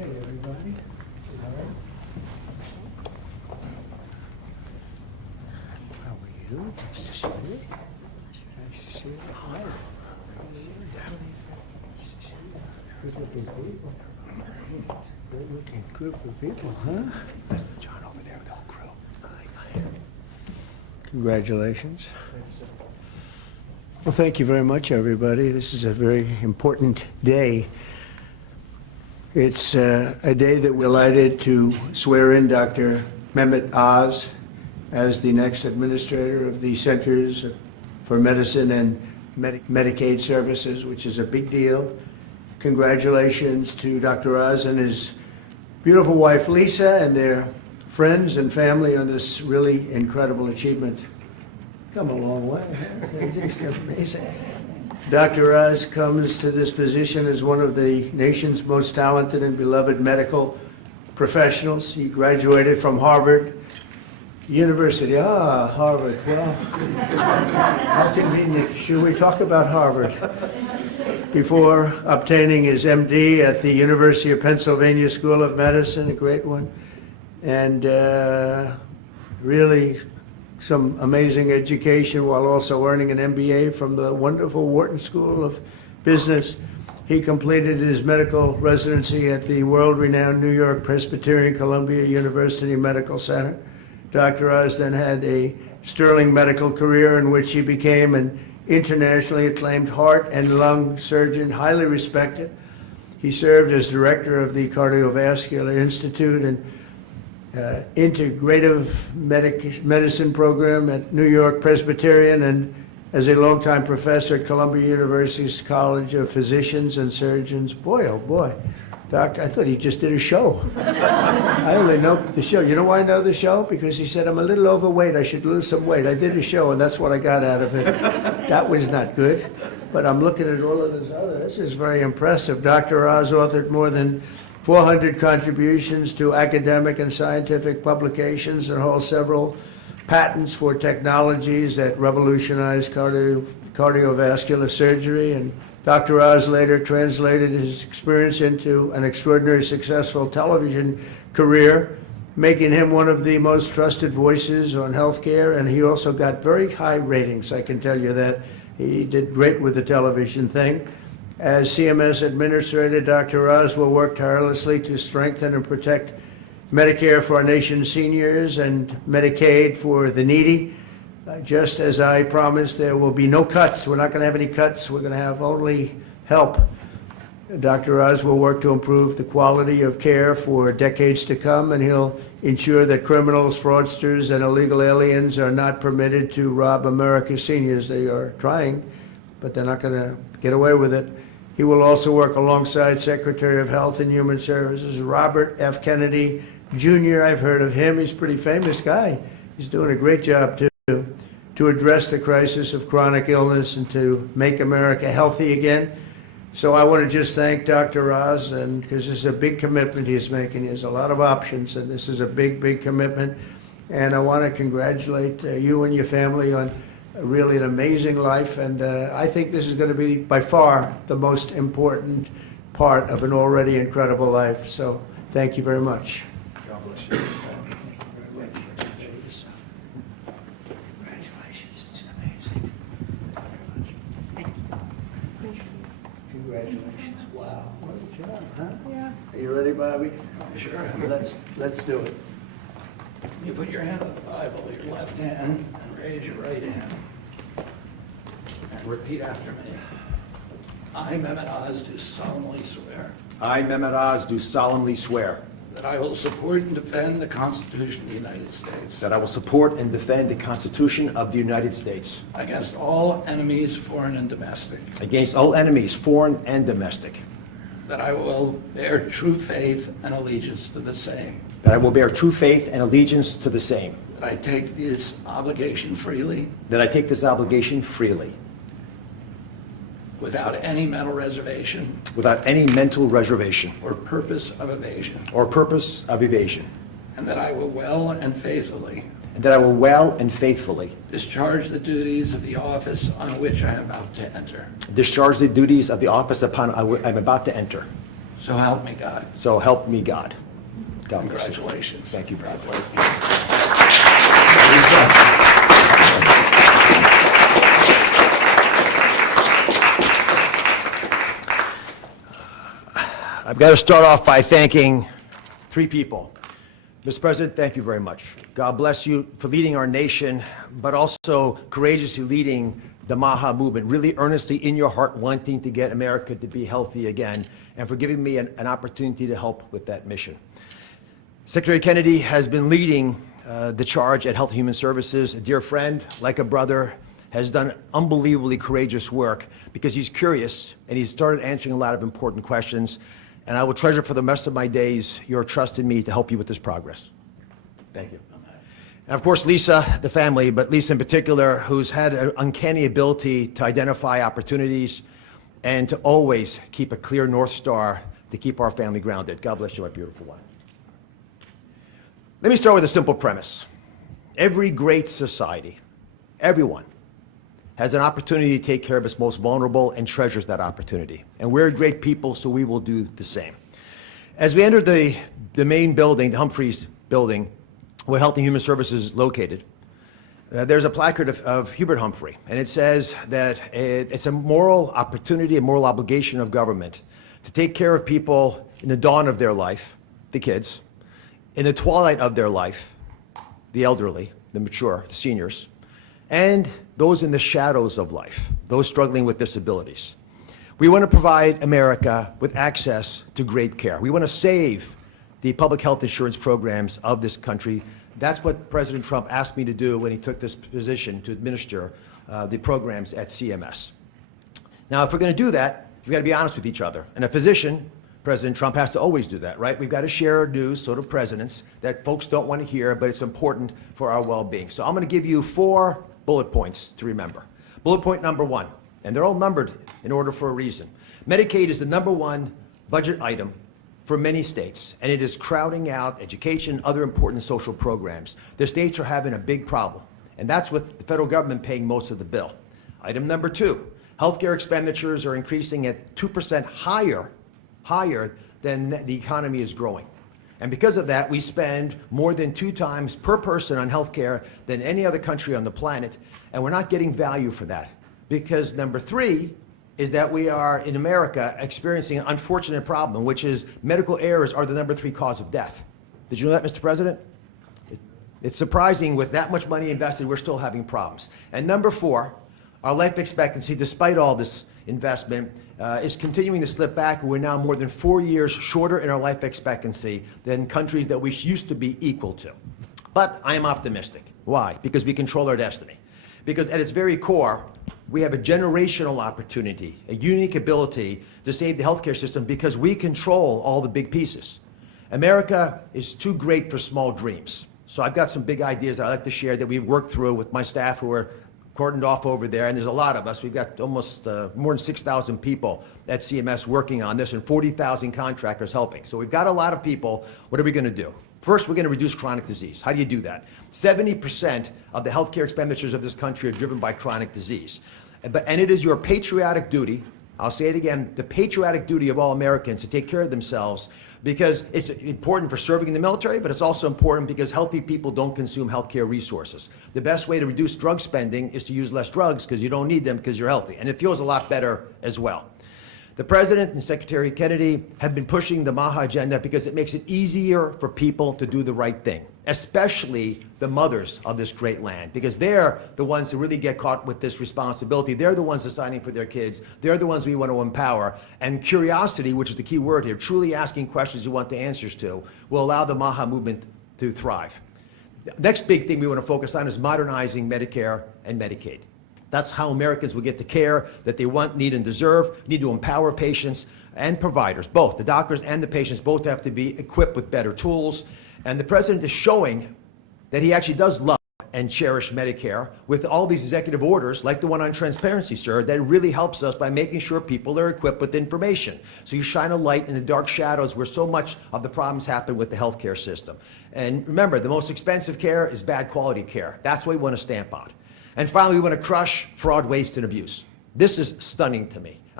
Hey, everybody. All right. How are you? It's nice to see you. Nice to see you. Hi. Good-looking people. Good-looking group of people, huh? That's the John over there with the whole crew. Congratulations. Well, thank you very much, everybody. This is a very important day. It's a day that we're delighted to swear in Dr. Mehmet Oz as the next administrator of the Centers for Medicine and Medicaid Services, which is a big deal. Congratulations to Dr. Oz and his beautiful wife, Lisa, and their friends and family on this really incredible achievement. Come a long way. It's amazing. Dr. Oz comes to this position as one of the nation's most talented and beloved medical professionals. He graduated from Harvard University. Harvard. Well, how convenient. Should we talk about Harvard? Before obtaining his MD at the University of Pennsylvania School of Medicine, a great one, and really some amazing education while also earning an MBA from the wonderful Wharton School of Business. He completed his medical residency at the world-renowned New York Presbyterian Columbia University Medical Center. Dr. Oz then had a sterling medical career in which he became an internationally acclaimed heart and lung surgeon, highly respected. He served as director of the Cardiovascular Institute and integrative medicine program at New York Presbyterian, and as a longtime professor at Columbia University's College of Physicians and Surgeons. Boy, oh boy, doctor, I thought he just did a show. I only know the show. You know why I know the show? Because he said, I'm a little overweight, I should lose some weight. I did a show, and that's what I got out of it. That was not good. But I'm looking at all of this other. This is very impressive. Dr. Oz authored more than 400 contributions to academic and scientific publications and holds several patents for technologies that revolutionize cardiovascular surgery. And Dr. Oz later translated his experience into an extraordinarily successful television career, making him one of the most trusted voices on healthcare. And he also got very high ratings, I can tell you that. He did great with the television thing. As CMS Administrator, Dr. Oz will work tirelessly to strengthen and protect Medicare for our nation's seniors and Medicaid for the needy. Just as I promised, there will be no cuts. We're not going to have any cuts. We're going to have only help. Dr. Oz will work to improve the quality of care for decades to come, and he'll ensure that criminals, fraudsters, and illegal aliens are not permitted to rob America's seniors. They are trying, but they're not going to get away with it. He will also work alongside Secretary of Health and Human Services, Robert F. Kennedy, Jr. I've heard of him. He's a pretty famous guy. He's doing a great job, too, to address the crisis of chronic illness and to make America healthy again. So I want to just thank Dr. Oz, and because this is a big commitment he's making. He has a lot of options, and this is a big, big commitment. And I want to congratulate you and your family on really an amazing life, and I think this is going to be by far the most important part of an already incredible life. So thank you very much. God bless you. Congratulations, it's amazing. Congratulations. Wow, what a job, huh? Yeah. Are you ready, Bobby? Sure. Let's do it. You put your hand on the Bible with your left hand and raise your right hand. And repeat after me. I, Mehmet Oz, do solemnly swear I, Mehmet Oz, do solemnly swear that I will support and defend the Constitution of the United States that I will support and defend the Constitution of the United States against all enemies, foreign and domestic, against all enemies, foreign and domestic, that I will bear true faith and allegiance to the same, that I will bear true faith and allegiance to the same, that I take this obligation freely that I take this obligation freely, without any mental reservation without any mental reservation or purpose of evasion, or purpose of evasion, and that I will well and faithfully and that I will well and faithfully discharge the duties of the office on which I am about to enter. discharge the duties of the office upon I'm about to enter. So help me God. So help me God. God bless you. Congratulations. Thank you, brother. I've got to start off by thanking three people. Mr. President, thank you very much. God bless you for leading our nation, but also courageously leading the MAHA movement, really earnestly in your heart wanting to get America to be healthy again, and for giving me an opportunity to help with that mission. Secretary Kennedy has been leading the charge at Health and Human Services. A dear friend, like a brother, has done unbelievably courageous work because he's curious and he's started answering a lot of important questions. And I will treasure for the rest of my days your trust in me to help you with this progress. Thank you. And of course, Lisa, the family, but Lisa in particular, who's had an uncanny ability to identify opportunities and to always keep a clear North Star to keep our family grounded. God bless you, my beautiful one. Let me start with a simple premise. Every great society, everyone, has an opportunity to take care of its most vulnerable and treasures that opportunity. And we're great people, so we will do the same. As we entered the main building, the Humphreys building, where Health and Human Services is located, there's a placard of Hubert Humphrey, and it says that it's a moral opportunity, a moral obligation of government to take care of people in the dawn of their life, the kids, in the twilight of their life, the elderly, the mature, the seniors, and those in the shadows of life, those struggling with disabilities. We want to provide America with access to great care. We want to save the public health insurance programs of this country. That's what President Trump asked me to do when he took this position to administer the programs at CMS. Now, if we're going to do that, we've got to be honest with each other. And a physician, President Trump, has to always do that, right? We've got to share news, sort of presidents, that folks don't want to hear, but it's important for our well-being. So I'm going to give you 4 bullet points to remember. Bullet point number 1, and they're all numbered in order for a reason. Medicaid is the #1 budget item for many states, and it is crowding out education, other important social programs. The states are having a big problem, and that's with the federal government paying most of the bill. Item number 2, healthcare expenditures are increasing at 2% higher than the economy is growing. And because of that, we spend more than 2 times per person on healthcare than any other country on the planet, and we're not getting value for that. Because number 3 is that we are, in America, experiencing an unfortunate problem, which is medical errors are the number 3 cause of death. Did you know that, Mr. President? It's surprising with that much money invested, we're still having problems. And number 4, our life expectancy, despite all this investment, is continuing to slip back. We're now more than 4 years shorter in our life expectancy than countries that we used to be equal to. But I am optimistic. Why? Because we control our destiny. Because at its very core, we have a generational opportunity, a unique ability to save the healthcare system because we control all the big pieces. America is too great for small dreams. So I've got some big ideas that I'd like to share that we've worked through with my staff who are cordoned off over there, and there's a lot of us. We've got almost more than 6,000 people at CMS working on this and 40,000 contractors helping. So we've got a lot of people. What are we going to do? First, we're going to reduce chronic disease. How do you do that? 70% of the healthcare expenditures of this country are driven by chronic disease. And it is your patriotic duty, I'll say it again, the patriotic duty of all Americans to take care of themselves, because it's important for serving in the military, but it's also important because healthy people don't consume healthcare resources. The best way to reduce drug spending is to use less drugs because you don't need them because you're healthy. And it feels a lot better as well. The President and Secretary Kennedy have been pushing the MAHA agenda because it makes it easier for people to do the right thing, especially the mothers of this great land, because they're the ones who really get caught with this responsibility. They're the ones deciding for their kids. They're the ones we want to empower. And curiosity, which is the key word here, truly asking questions you want the answers to, will allow the MAHA movement to thrive. The next big thing we want to focus on is modernizing Medicare and Medicaid. That's how Americans will get the care that they want, need, and deserve. We need to empower patients and providers, both. The doctors and the patients both have to be equipped with better tools. And the President is showing that he actually does love and cherish Medicare with all these executive orders, like the one on transparency, sir, that really helps us by making sure people are equipped with information. So you shine a light in the dark shadows where so much of the problems happen with the healthcare system. And remember, the most expensive care is bad quality care. That's what we want to stamp out. And finally, we want to crush fraud, waste, and abuse. This is stunning to me.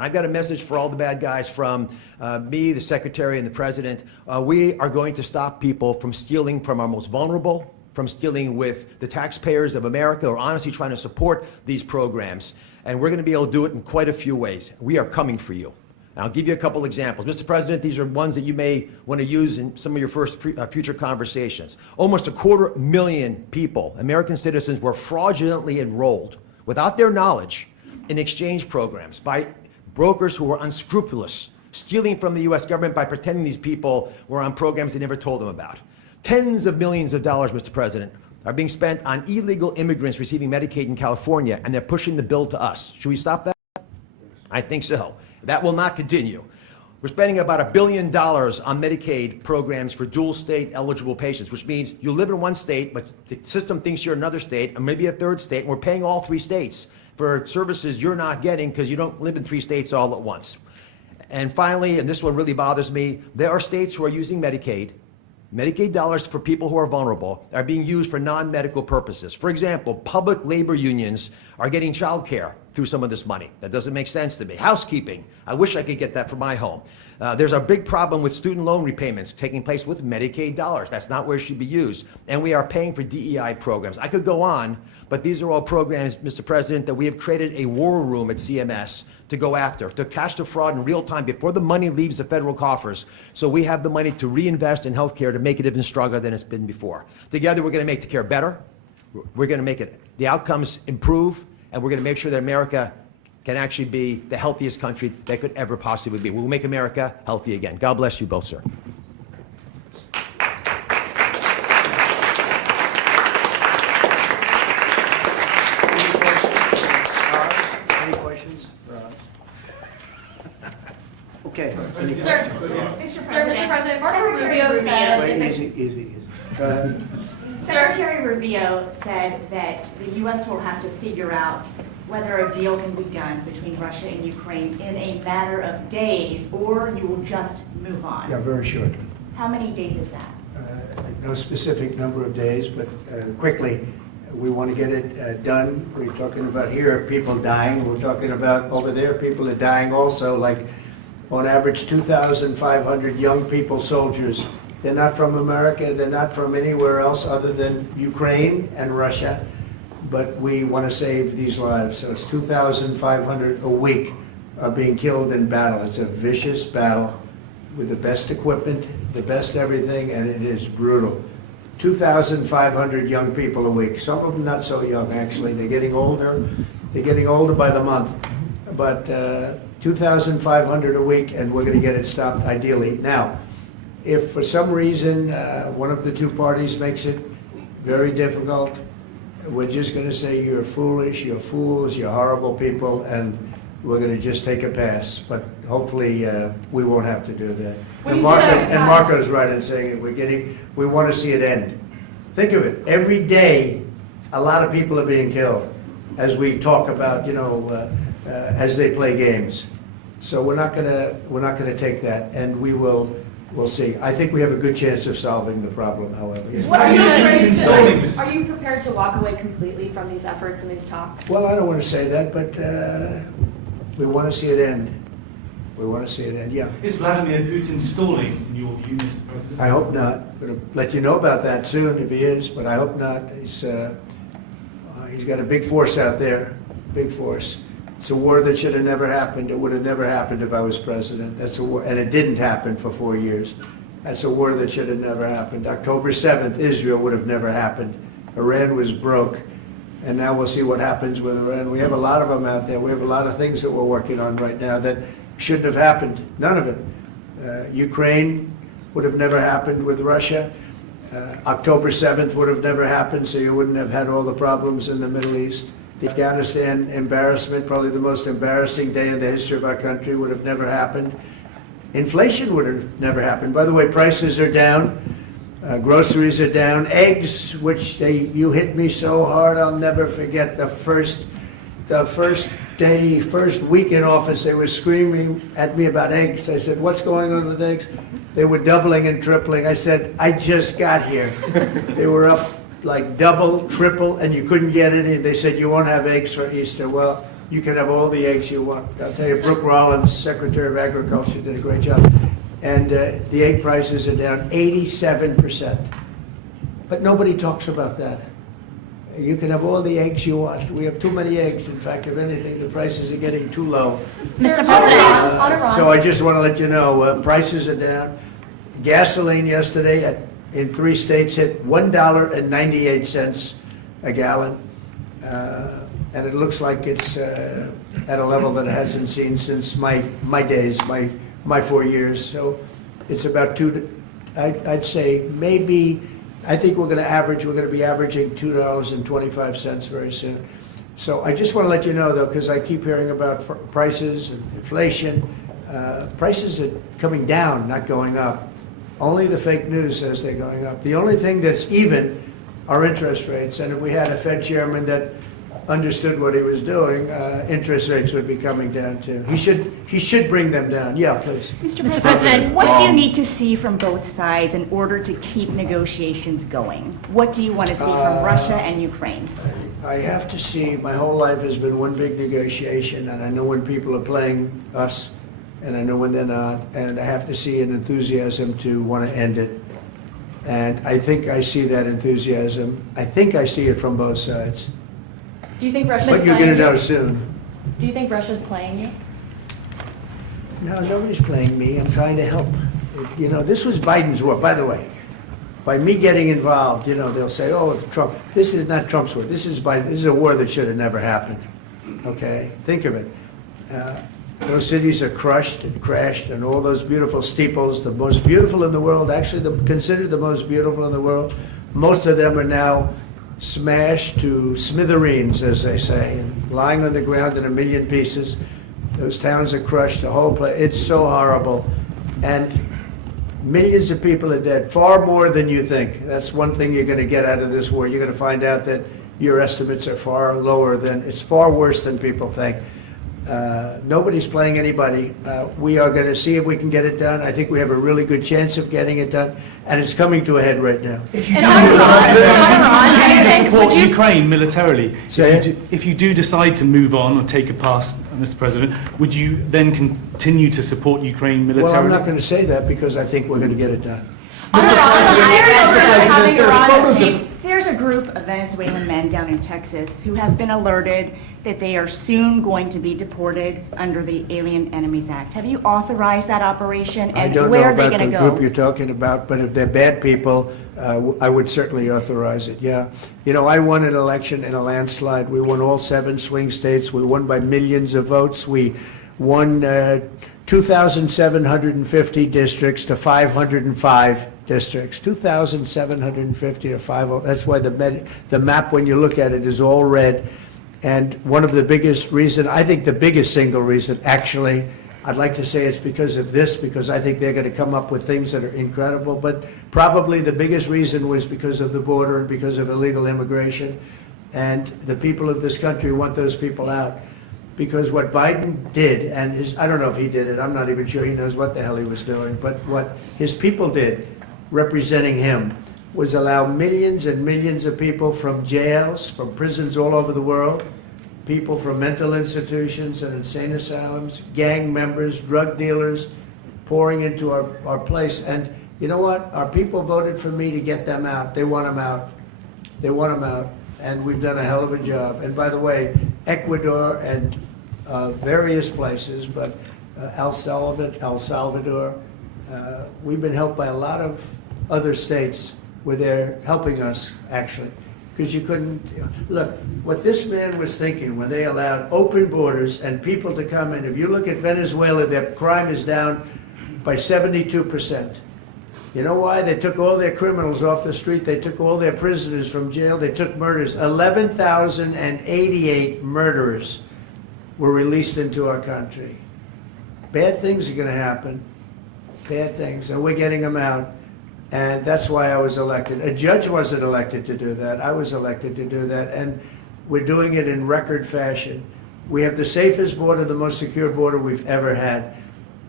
I've got a message for all the bad guys from me, the Secretary, and the President. We are going to stop people from stealing from our most vulnerable, from stealing with the taxpayers of America, or honestly trying to support these programs. And we're going to be able to do it in quite a few ways. We are coming for you. And I'll give you a couple examples. Mr. President, these are ones that you may want to use in some of your future conversations. Almost 250,000 people, American citizens, were fraudulently enrolled without their knowledge in exchange programs by brokers who were unscrupulous, stealing from the U.S. government by pretending these people were on programs they never told them about. Tens of millions of dollars, Mr. President, are being spent on illegal immigrants receiving Medicaid in California, and they're pushing the bill to us. Should we stop that? I think so. That will not continue. We're spending about $1 billion on Medicaid programs for dual state eligible patients, which means you live in one state, but the system thinks you're another state, and maybe a third state, and we're paying all 3 states for services you're not getting because you don't live in 3 states all at once. And finally, and this one really bothers me, there are states who are using Medicaid dollars for people who are vulnerable are being used for non-medical purposes. For example, public labor unions are getting child care through some of this money. That doesn't make sense to me. Housekeeping, I wish I could get that for my home. There's a big problem with student loan repayments taking place with Medicaid dollars. That's not where it should be used. And we are paying for DEI programs. I could go on, but these are all programs, Mr. President, that we have created a war room at CMS to go after, to catch the fraud in real time before the money leaves the federal coffers, so we have the money to reinvest in healthcare to make it even stronger than it's been before. Together, we're going to make the care better. We're going to make the outcomes improve, and we're going to make sure that America can actually be the healthiest country that could ever possibly be. We'll make America healthy again. God bless you both, sir. Any questions for us? Okay. Mr. President, Marco Rubio said. Wait, easy. Go ahead. Secretary Rubio said that the U.S. will have to figure out whether a deal can be done between Russia and Ukraine in a matter of days, or you will just move on. Yeah, very shortly. How many days is that? No specific number of days, but quickly. We want to get it done. We're talking about here people dying. We're talking about over there people are dying also, like on average 2,500 young people, soldiers. They're not from America. They're not from anywhere else other than Ukraine and Russia. But we want to save these lives. So it's 2,500 a week are being killed in battle. It's a vicious battle with the best equipment, the best everything, and it is brutal. 2,500 young people a week. Some of them not so young, actually. They're getting older. They're getting older by the month. But 2,500 a week, and we're going to get it stopped ideally. Now, if for some reason one of the two parties makes it very difficult, we're just going to say you're foolish, you're fools, you're horrible people, and we're going to just take a pass. But hopefully we won't have to do that. And Marco's right in saying it. We want to see it end. Think of it. Every day, a lot of people are being killed as we talk about, as they play games. So we're not gonna take that, and we'll see. I think we have a good chance of solving the problem, however. Yeah. Are you prepared to walk away completely from these efforts and these talks? Well, I don't want to say that, but we want to see it end. We want to see it end, yeah. Is Vladimir Putin stalling, in your view, Mr. President? I hope not. I'm going to let you know about that soon if he is, but I hope not. He's got a big force out there, big force. It's a war that should have never happened. It would have never happened if I was president. That's a war, and it didn't happen for 4 years. That's a war that should have never happened. October 7th, Israel would have never happened. Iran was broke, and now we'll see what happens with Iran. We have a lot of them out there. We have a lot of things that we're working on right now that shouldn't have happened. None of it. Ukraine would have never happened with Russia. October 7th would have never happened, so you wouldn't have had all the problems in the Middle East. The Afghanistan embarrassment, probably the most embarrassing day in the history of our country, would have never happened. Inflation would have never happened. By the way, prices are down. Groceries are down. Eggs, which you hit me so hard, I'll never forget the first week in office, they were screaming at me about eggs. I said, what's going on with eggs? They were doubling and tripling. I said, I just got here. They were up like double, triple, and you couldn't get any. They said, you won't have eggs for Easter. Well, You can have all the eggs you want. I'll tell you, Brooke Rollins, Secretary of Agriculture, did a great job. And the egg prices are down 87%. But nobody talks about that. You can have all the eggs you want. We have too many eggs. In fact, if anything, the prices are getting too low. Mr. President. So I just want to let you know, prices are down. Gasoline yesterday in 3 states hit $1.98 a gallon. And it looks like it's at a level that it hasn't seen since my days, my 4 years. So it's about I'd say maybe, I think we're going to be averaging $2.25 very soon. So I just want to let you know, though, because I keep hearing about prices and inflation. Prices are coming down, not going up. Only the fake news says they're going up. The only thing that's even are interest rates. And if we had a Fed chairman that understood what he was doing, interest rates would be coming down too. He should bring them down. Yeah, please. Mr. President, what do you need to see from both sides in order to keep negotiations going? What do you want to see from Russia and Ukraine? I have to see, my whole life has been one big negotiation, and I know when people are playing us, and I know when they're not, and I have to see an enthusiasm to want to end it. And I think I see that enthusiasm. I think I see it from both sides. Do you think Russia's But you're playing going to know you? soon. Do you think Russia's playing you? No, nobody's playing me. I'm trying to help. You know, this was Biden's war, by the way. By me getting involved, you know, they'll say, oh, it's Trump. This is not Trump's war. This is Biden. This is a war that should have never happened. Okay? Think of it. Those cities are crushed and crashed, and all those beautiful steeples, the most beautiful in the world, actually considered the most beautiful in the world, most of them are now smashed to smithereens, as they say, and lying on the ground in a million pieces. Those towns are crushed, the whole place. It's so horrible. And millions of people are dead, far more than you think. That's one thing you're going to get out of this war. You're going to find out that your estimates are far lower than, it's far worse than people think. Nobody's playing anybody. We are going to see if we can get it done. I think we have a really good chance of getting it done, and it's coming to a head right now. If you And Iran, do you think, support would you, Ukraine militarily, Say if you do decide to move on or take a pass, Mr. President, would you then continue to support Ukraine militarily? Well, I'm not going to say that because I think we're going to get it done. There's a group of Venezuelan men down in Texas who have been alerted that they are soon going to be deported under the Alien Enemies Act. Have you authorized that operation, I and don't where know are they about going the to go? group you're talking about, but if they're bad people, I would certainly authorize it, yeah. You know, I won an election in a landslide. We won all 7 swing states. We won by millions of votes. We won 2,750 districts to 505 districts. 2,750 to 505. That's why the map, when you look at it, is all red. And one of the biggest reason, I think the biggest single reason, actually, I'd like to say it's because of this, because I think they're going to come up with things that are incredible. But probably the biggest reason was because of the border and because of illegal immigration. And the people of this country want those people out. Because what Biden did, and I don't know if he did it, I'm not even sure he knows what the hell he was doing, but what his people did, representing him, was allow millions and millions of people from jails, from prisons all over the world, people from mental institutions and insane asylums, gang members, drug dealers, pouring into our place. And you know what? Our people voted for me to get them out. They want them out. They want them out. And we've done a hell of a job. And by the way, Ecuador and various places, but El Salvador, we've been helped by a lot of other states where they're helping us, actually. Because you couldn't, look, what this man was thinking when they allowed open borders and people to come in, if you look at Venezuela, their crime is down by 72%. You know why? They took all their criminals off the street. They took all their prisoners from jail. They took murders. 11,088 murderers were released into our country. Bad things are going to happen. Bad things. And we're getting them out. And that's why I was elected. A judge wasn't elected to do that. I was elected to do that. And we're doing it in record fashion. We have the safest border, the most secure border we've ever had.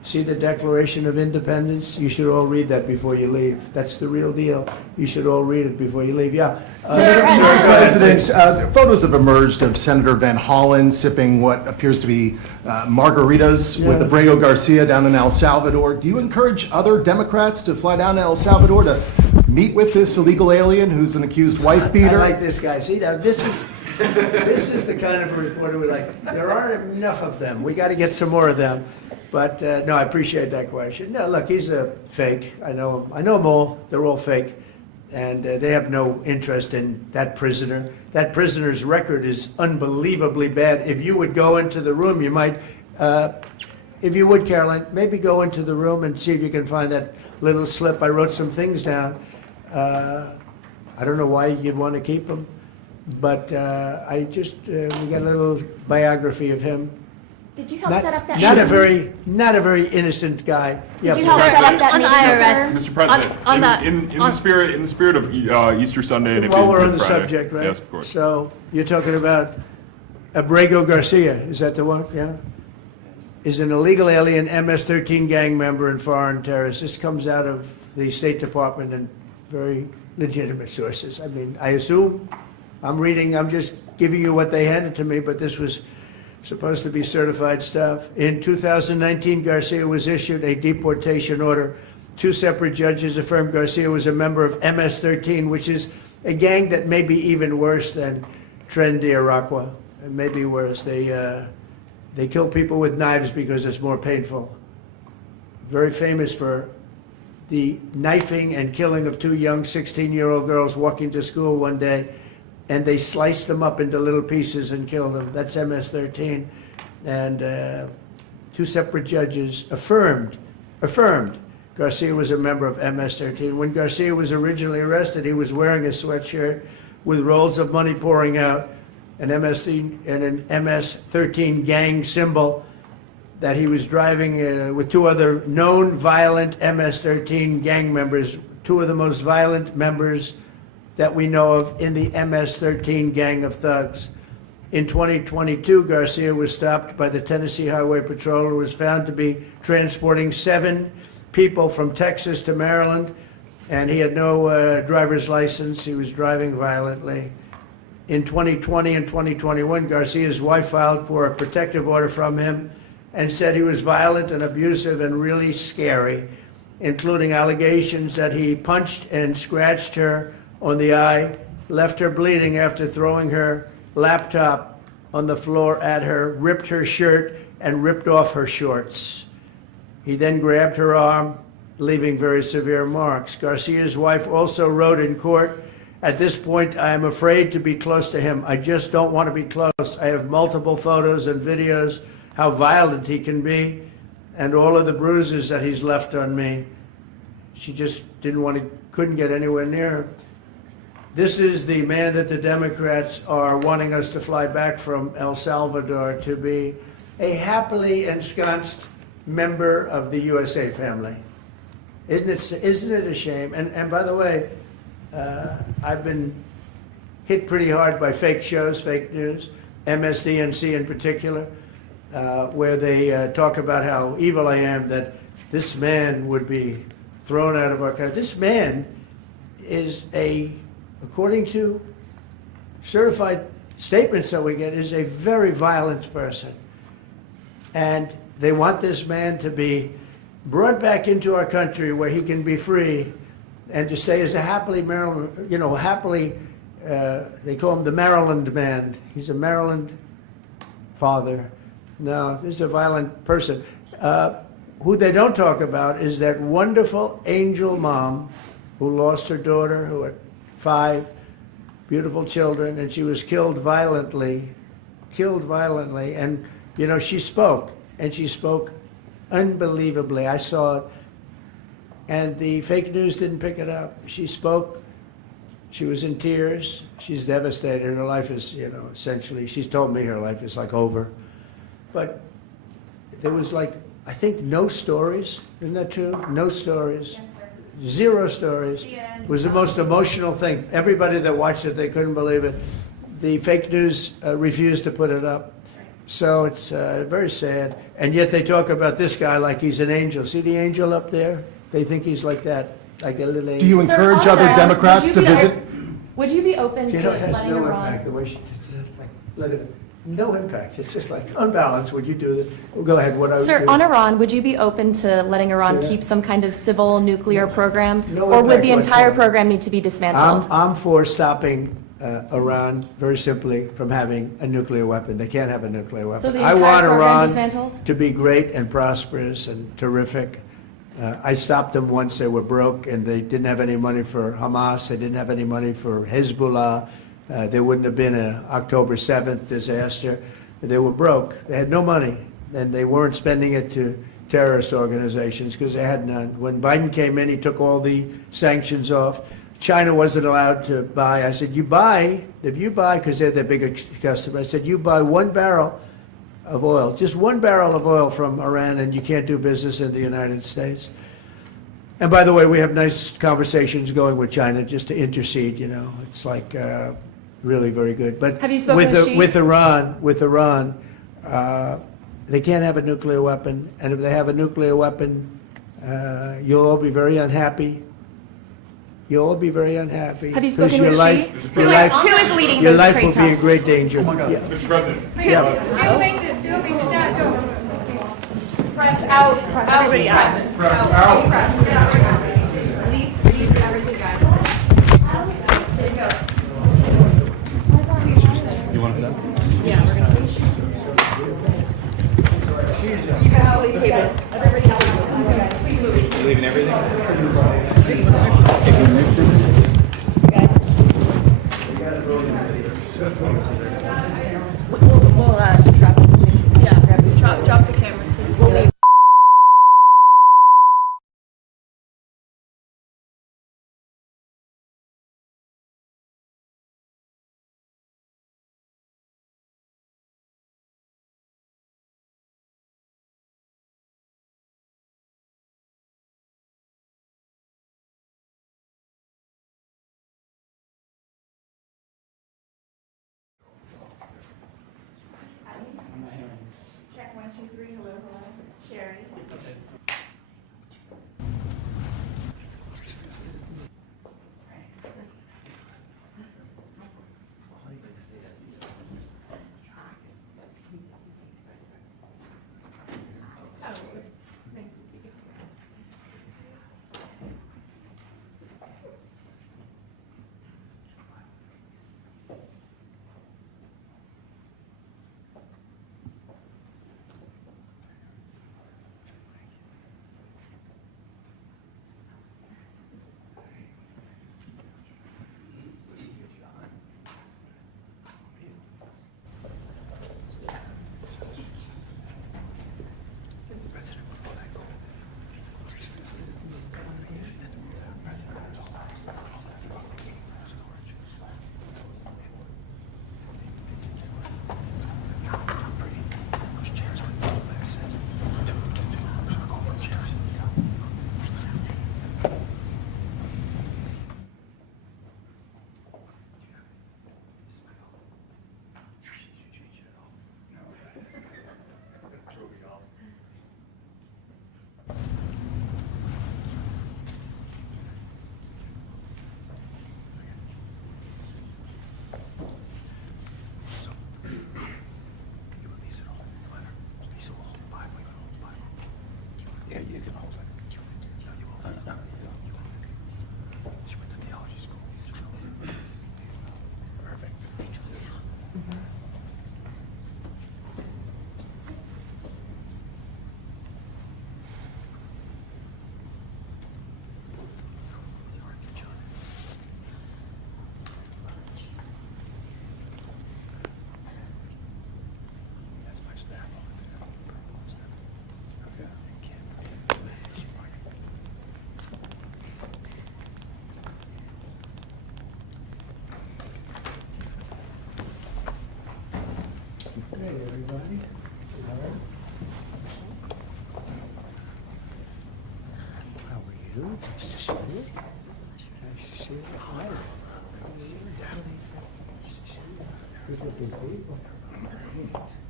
See the Declaration of Independence? You should all read that before you leave. That's the real deal. You should all read it before you leave. Yeah. Mr. President, photos have emerged of Senator Van Hollen sipping what appears to be margaritas with Abrego Garcia down in El Salvador. Do you encourage other Democrats to fly down to El Salvador to meet with this illegal alien who's an accused wife beater? I like this guy. See, now this is the kind of reporter we like. There aren't enough of them. We got to get some more of them. But no, I appreciate that question. No, look, he's a fake. I know him. I know them all. They're all fake. And they have no interest in that prisoner. That prisoner's record is unbelievably bad. If you would go into the room, you might, if you would, Caroline, maybe go into the room and see if you can find that little slip. I wrote some things down. I don't know why you'd want to keep him, but we got a little biography of him. Did you help set up that Not meeting? a very innocent guy. Did you help set up that on the meeting, IRS. sir? Mr. President, On the- in the spirit of Easter Sunday and While we're on Good the Friday. subject, right? Yes, of course. So you're talking about Abrego Garcia, is that the one? Yeah? Is an illegal alien MS-13 gang member and foreign terrorist. This comes out of the State Department and very legitimate sources. I mean, I assume, I'm just giving you what they handed to me, but this was supposed to be certified stuff. In 2019, Garcia was issued a deportation order. 2 separate judges affirmed Garcia was a member of MS-13, which is a gang that may be even worse than Tren de Aragua. It may be worse. They kill people with knives because it's more painful. Very famous for the knifing and killing of 2 young 16-year-old girls walking to school one day, and they sliced them up into little pieces and killed them. That's MS-13. And 2 separate judges affirmed Garcia was a member of MS-13. When Garcia was originally arrested, he was wearing a sweatshirt with rolls of money pouring out, an MS-13 gang symbol that he was driving with 2 other known violent MS-13 gang members, 2 of the most violent members that we know of in the MS-13 gang of thugs. In 2022, Garcia was stopped by the Tennessee Highway Patrol and was found to be transporting 7 people from Texas to Maryland, and he had no driver's license. He was driving violently. In 2020 and 2021, Garcia's wife filed for a protective order from him and said he was violent and abusive and really scary, including allegations that he punched and scratched her on the eye, left her bleeding after throwing her laptop on the floor at her, ripped her shirt, and ripped off her shorts. He then grabbed her arm, leaving very severe marks. Garcia's wife also wrote in court, "At this point, I am afraid to be close to him. I just don't want to be close. I have multiple photos and videos how violent he can be and all of the bruises that he's left on me." She just couldn't get anywhere near him. This is the man that the Democrats are wanting us to fly back from El Salvador to be a happily ensconced member of the USA family. Isn't it a shame? And by the way, I've been hit pretty hard by fake shows, fake news, MSDNC in particular, where they talk about how evil I am, that this man would be thrown out of our country. This man is according to certified statements that we get, is a very violent person. And they want this man to be brought back into our country where he can be free and to stay as a happily Maryland, they call him the Maryland man. He's a Maryland father. No, this is a violent person. Who they don't talk about is that wonderful angel mom who lost her daughter, who had 5 beautiful children, and she was killed violently. And, she spoke, and she spoke unbelievably. I saw it, and the fake news didn't pick it up. She spoke. She was in tears. She's devastated. Her life is, essentially, she's told me her life is like over. But there was I think no stories. Isn't that true? No stories. Yes, sir. 0 stories. It was the most emotional thing. Everybody that watched it, they couldn't believe it. The fake news refused to put it up. So it's very sad. And yet they talk about this guy like he's an angel. See the angel up there? They think he's like that, like a little angel. Do you Sir, encourage also, other Democrats would to you be- visit? Would you be open You to know, it has letting no Iran? impact. The way she, it's just like, let it, no impact. It's just like unbalanced. Would you do that? Well, go ahead. What I would Sir, do. on Iran, would you be open to letting Iran Say that? keep some kind of civil nuclear program? No Or would impact the entire whatsoever. program need to be dismantled? I'm for stopping Iran very simply from having a nuclear weapon. They can't have a nuclear weapon. So the I entire want program Iran dismantled? to be great and prosperous and terrific. I stopped them once they were broke and they didn't have any money for Hamas. They didn't have any money for Hezbollah. There wouldn't have been an October 7th disaster. They were broke. They had no money, and they weren't spending it to terrorist organizations because they had none. When Biden came in, he took all the sanctions off. China wasn't allowed to buy. I said, if you buy, because they're their biggest customer, I said, you buy 1 barrel of oil, just 1 barrel of oil from Iran, and you can't do business in the United States. And by the way, we have nice conversations going with China just to intercede, you know. It's like really very good. But Have you spoken with Xi? with Iran, they can't have a nuclear weapon. And if they have a nuclear weapon, you'll all be very unhappy. You'll all be very unhappy. Have you 'Cause spoken your with life, Xi? your Who life, is leading your those life trade will be in talks? great danger. Oh my God. Yeah. Mr. President. Yeah. Press out. Everybody out. Leave everything, guys. You want that? You leaving everything? Drop the cameras, please. We'll leave. Check 1, 2, 3. Hello, hello. Sherry. Yeah, you can hold it. No, you won't. No, you don't. She went to theology school. Perfect. That's my staff over there. Okay. Okay, everybody. All right. How are you? Nice to see you. Nice to see you. Hi. Good looking people.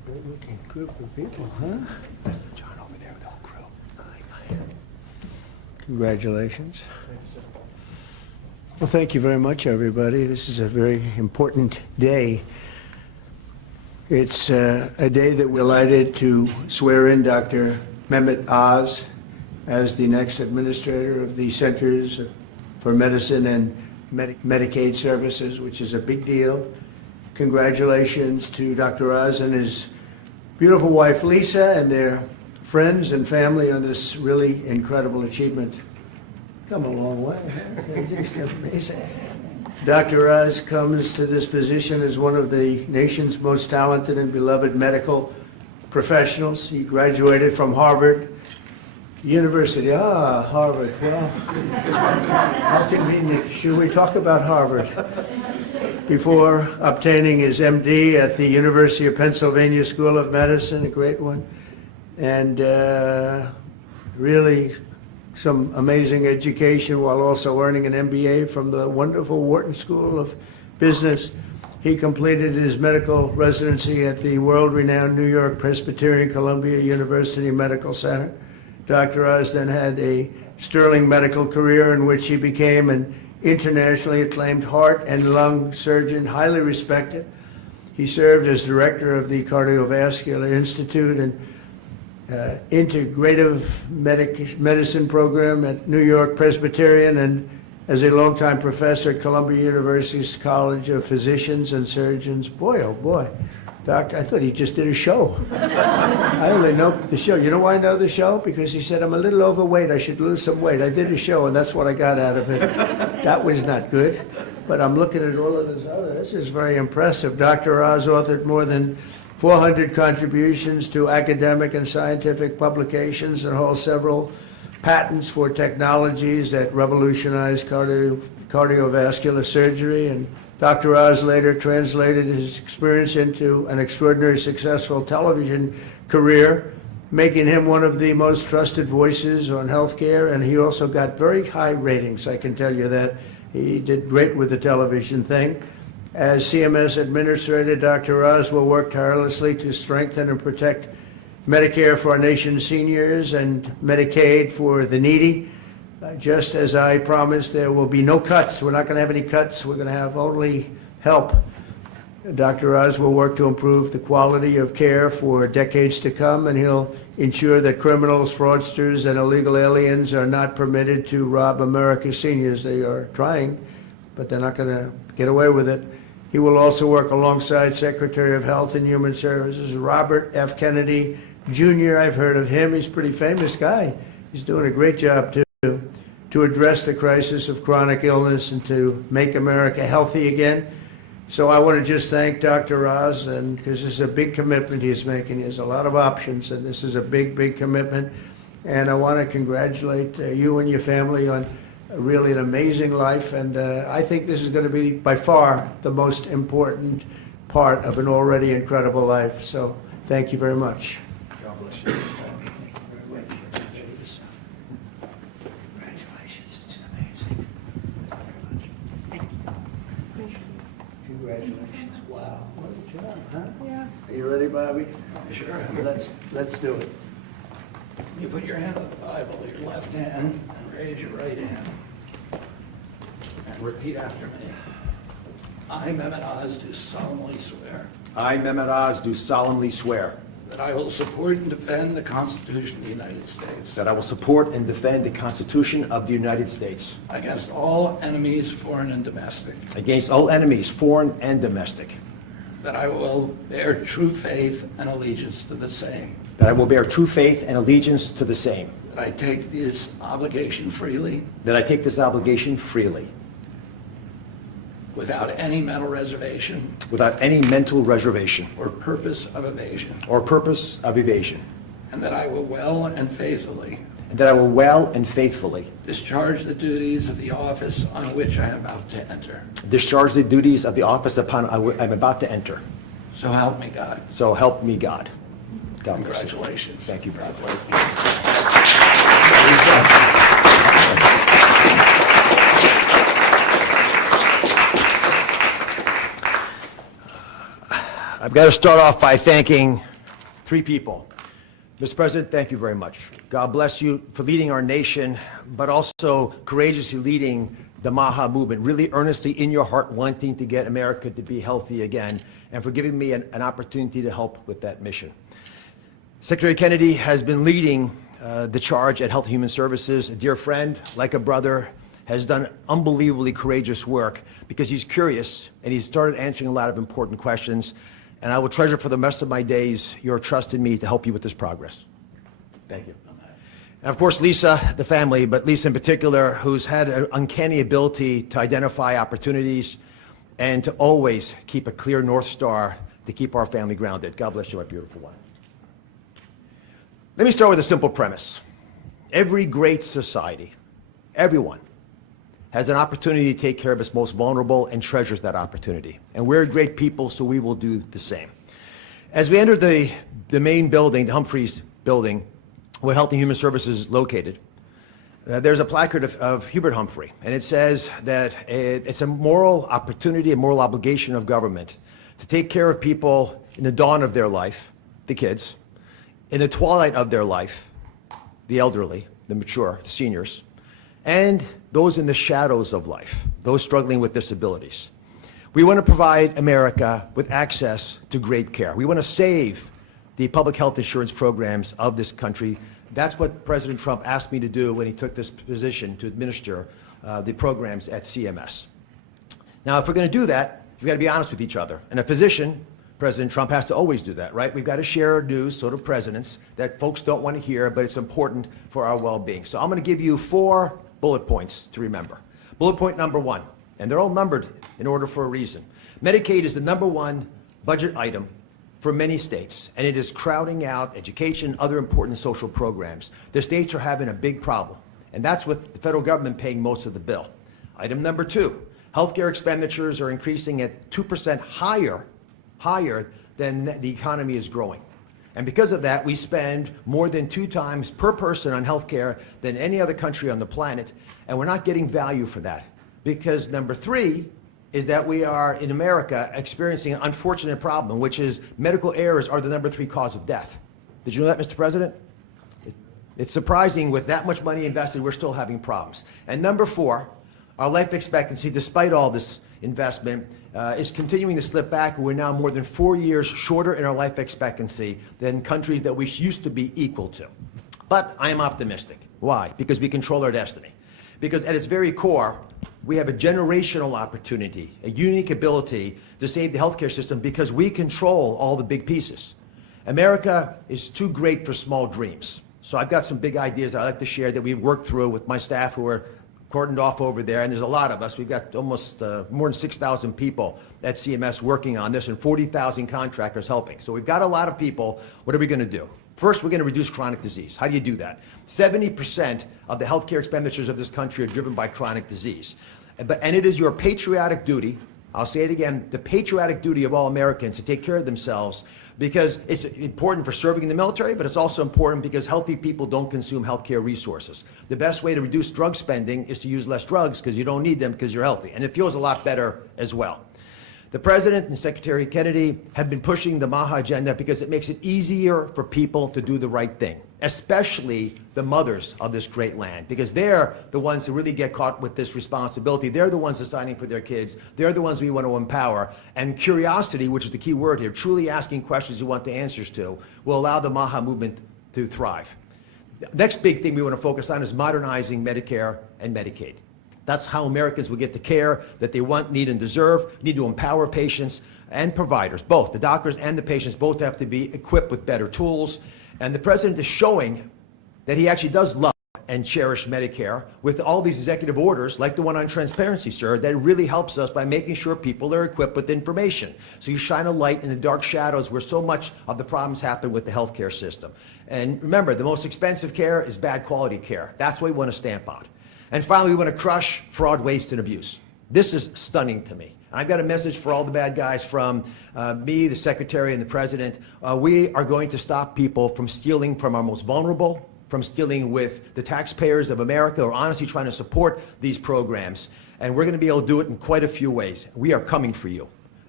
Good-looking group of people, huh? That's the John over there with the whole crew. Congratulations. Well, thank you very much, everybody. This is a very important day. It's a day that we're delighted to swear in Dr. Mehmet Oz as the next administrator of the Centers for Medicine and Medicaid Services, which is a big deal. Congratulations to Dr. Oz and his beautiful wife Lisa and their friends and family on this really incredible achievement. Come a long way. It's just amazing. Dr. Oz comes to this position as one of the nation's most talented and beloved medical professionals. He graduated from Harvard University. Harvard. Well, how convenient. Should we talk about Harvard? Before obtaining his MD at the University of Pennsylvania School of Medicine, a great one, and really some amazing education while also earning an MBA from the wonderful Wharton School of Business. He completed his medical residency at the world-renowned New York Presbyterian Columbia University Medical Center. Dr. Oz then had a sterling medical career in which he became an internationally acclaimed heart and lung surgeon, highly respected. He served as director of the Cardiovascular Institute and Integrative Medicine program at New York Presbyterian, and as a longtime professor at Columbia University's College of Physicians and Surgeons. Boy, oh boy. Doctor, I thought he just did a show. I only know the show. You know why I know the show? Because he said, I'm a little overweight. I should lose some weight. I did a show, and that's what I got out of it. That was not good. But I'm looking at all of this other. This is very impressive. Dr. Oz authored more than 400 contributions to academic and scientific publications and holds several patents for technologies that revolutionize cardiovascular surgery. And Dr. Oz later translated his experience into an extraordinarily successful television career, making him one of the most trusted voices on healthcare. And he also got very high ratings, I can tell you that. He did great with the television thing. As CMS Administrator, Dr. Oz will work tirelessly to strengthen and protect Medicare for our nation's seniors and Medicaid for the needy. Just as I promised, there will be no cuts. We're not going to have any cuts. We're going to have only help. Dr. Oz will work to improve the quality of care for decades to come, and he'll ensure that criminals, fraudsters, and illegal aliens are not permitted to rob America's seniors. They are trying, but they're not going to get away with it. He will also work alongside Secretary of Health and Human Services Robert F. Kennedy Jr. I've heard of him. He's a pretty famous guy. He's doing a great job, too, to address the crisis of chronic illness and to make America healthy again. So I want to just thank Dr. Oz, and because this is a big commitment he's making. He has a lot of options, and this is a big, big commitment. And I want to congratulate you and your family on really an amazing life. And I think this is going to be by far the most important part of an already incredible life. So thank you very much. God bless you. Congratulations. It's amazing. Congratulations. Wow. What a job, huh? Yeah. Are you ready, Bobby? Sure. Let's do it. You put your hand on the Bible, your left hand, and raise your right hand. And repeat after me. I, Mehmet Oz, do solemnly swear I, Mehmet Oz, do solemnly swear that I will support and defend the Constitution of the United States that I will support and defend the Constitution of the United States against all enemies, foreign and domestic, against all enemies, foreign and domestic, that I will bear true faith and allegiance to the same, that I will bear true faith and allegiance to the same, that I take this obligation freely that I take this obligation freely, without any mental reservation without any mental reservation or purpose of evasion, or purpose of evasion, and that I will well and faithfully and that I will well and faithfully discharge the duties of the office on which I am about to enter. discharge the duties of the office upon I'm about to enter. So help me God. So help me God. God bless you. Congratulations. Thank you, brother. I've got to start off by thanking three people. Mr. President, thank you very much. God bless you for leading our nation, but also courageously leading the MAHA movement, really earnestly in your heart wanting to get America to be healthy again, and for giving me an opportunity to help with that mission. Secretary Kennedy has been leading the charge at Health and Human Services. A dear friend, like a brother, has done unbelievably courageous work because he's curious and he's started answering a lot of important questions. And I will treasure for the rest of my days your trust in me to help you with this progress. Thank you. And of course, Lisa, the family, but Lisa in particular, who's had an uncanny ability to identify opportunities and to always keep a clear North Star to keep our family grounded. God bless you, my beautiful one. Let me start with a simple premise. Every great society, everyone, has an opportunity to take care of its most vulnerable and treasures that opportunity. And we're great people, so we will do the same. As we enter the main building, the Humphreys building, where Health and Human Services is located, there's a placard of Hubert Humphrey, and it says that it's a moral opportunity, a moral obligation of government to take care of people in the dawn of their life, the kids, in the twilight of their life, the elderly, the mature, the seniors, and those in the shadows of life, those struggling with disabilities. We want to provide America with access to great care. We want to save the public health insurance programs of this country. That's what President Trump asked me to do when he took this position to administer the programs at CMS. Now, if we're going to do that, we've got to be honest with each other. And a physician, President Trump, has to always do that, right? We've got to share news, so do presidents, that folks don't want to hear, but it's important for our well-being. So I'm going to give you 4 bullet points to remember. Bullet point number 1, and they're all numbered in order for a reason. Medicaid is the #1 budget item for many states, and it is crowding out education, other important social programs. The states are having a big problem, and that's with the federal government paying most of the bill. Item number 2, healthcare expenditures are increasing at 2% higher than the economy is growing. And because of that, we spend more than 2 times per person on healthcare than any other country on the planet, and we're not getting value for that. Because number 3 is that we are, in America, experiencing an unfortunate problem, which is medical errors are the number 3 cause of death. Did you know that, Mr. President? It's surprising with that much money invested, we're still having problems. And number 4, our life expectancy, despite all this investment, is continuing to slip back. We're now more than 4 years shorter in our life expectancy than countries that we used to be equal to. But I am optimistic. Why? Because we control our destiny. Because at its very core, we have a generational opportunity, a unique ability to save the healthcare system because we control all the big pieces. America is too great for small dreams. So I've got some big ideas that I'd like to share that we've worked through with my staff who are cordoned off over there, and there's a lot of us. We've got almost more than 6,000 people at CMS working on this and 40,000 contractors helping. So we've got a lot of people. What are we going to do? First, we're going to reduce chronic disease. How do you do that? 70% of the healthcare expenditures of this country are driven by chronic disease. And it is your patriotic duty, I'll say it again, the patriotic duty of all Americans to take care of themselves, because it's important for serving in the military, but it's also important because healthy people don't consume healthcare resources. The best way to reduce drug spending is to use less drugs because you don't need them because you're healthy. And it feels a lot better as well. The President and Secretary Kennedy have been pushing the MAHA agenda because it makes it easier for people to do the right thing, especially the mothers of this great land, because they're the ones who really get caught with this responsibility. They're the ones deciding for their kids. They're the ones we want to empower. And curiosity, which is the key word here, truly asking questions you want the answers to, will allow the MAHA movement to thrive. The next big thing we want to focus on is modernizing Medicare and Medicaid. That's how Americans will get the care that they want, need, and deserve. We need to empower patients and providers, both. The doctors and the patients both have to be equipped with better tools. And the President is showing that he actually does love and cherish Medicare with all these executive orders, like the one on transparency, sir, that really helps us by making sure people are equipped with information. So you shine a light in the dark shadows where so much of the problems happen with the healthcare system. And remember, the most expensive care is bad quality care. That's what we want to stamp out. And finally, we want to crush fraud, waste, and abuse. This is stunning to me. I've got a message for all the bad guys from me, the Secretary, and the President. We are going to stop people from stealing from our most vulnerable, from stealing with the taxpayers of America, or honestly trying to support these programs. And we're going to be able to do it in quite a few ways. We are coming for you.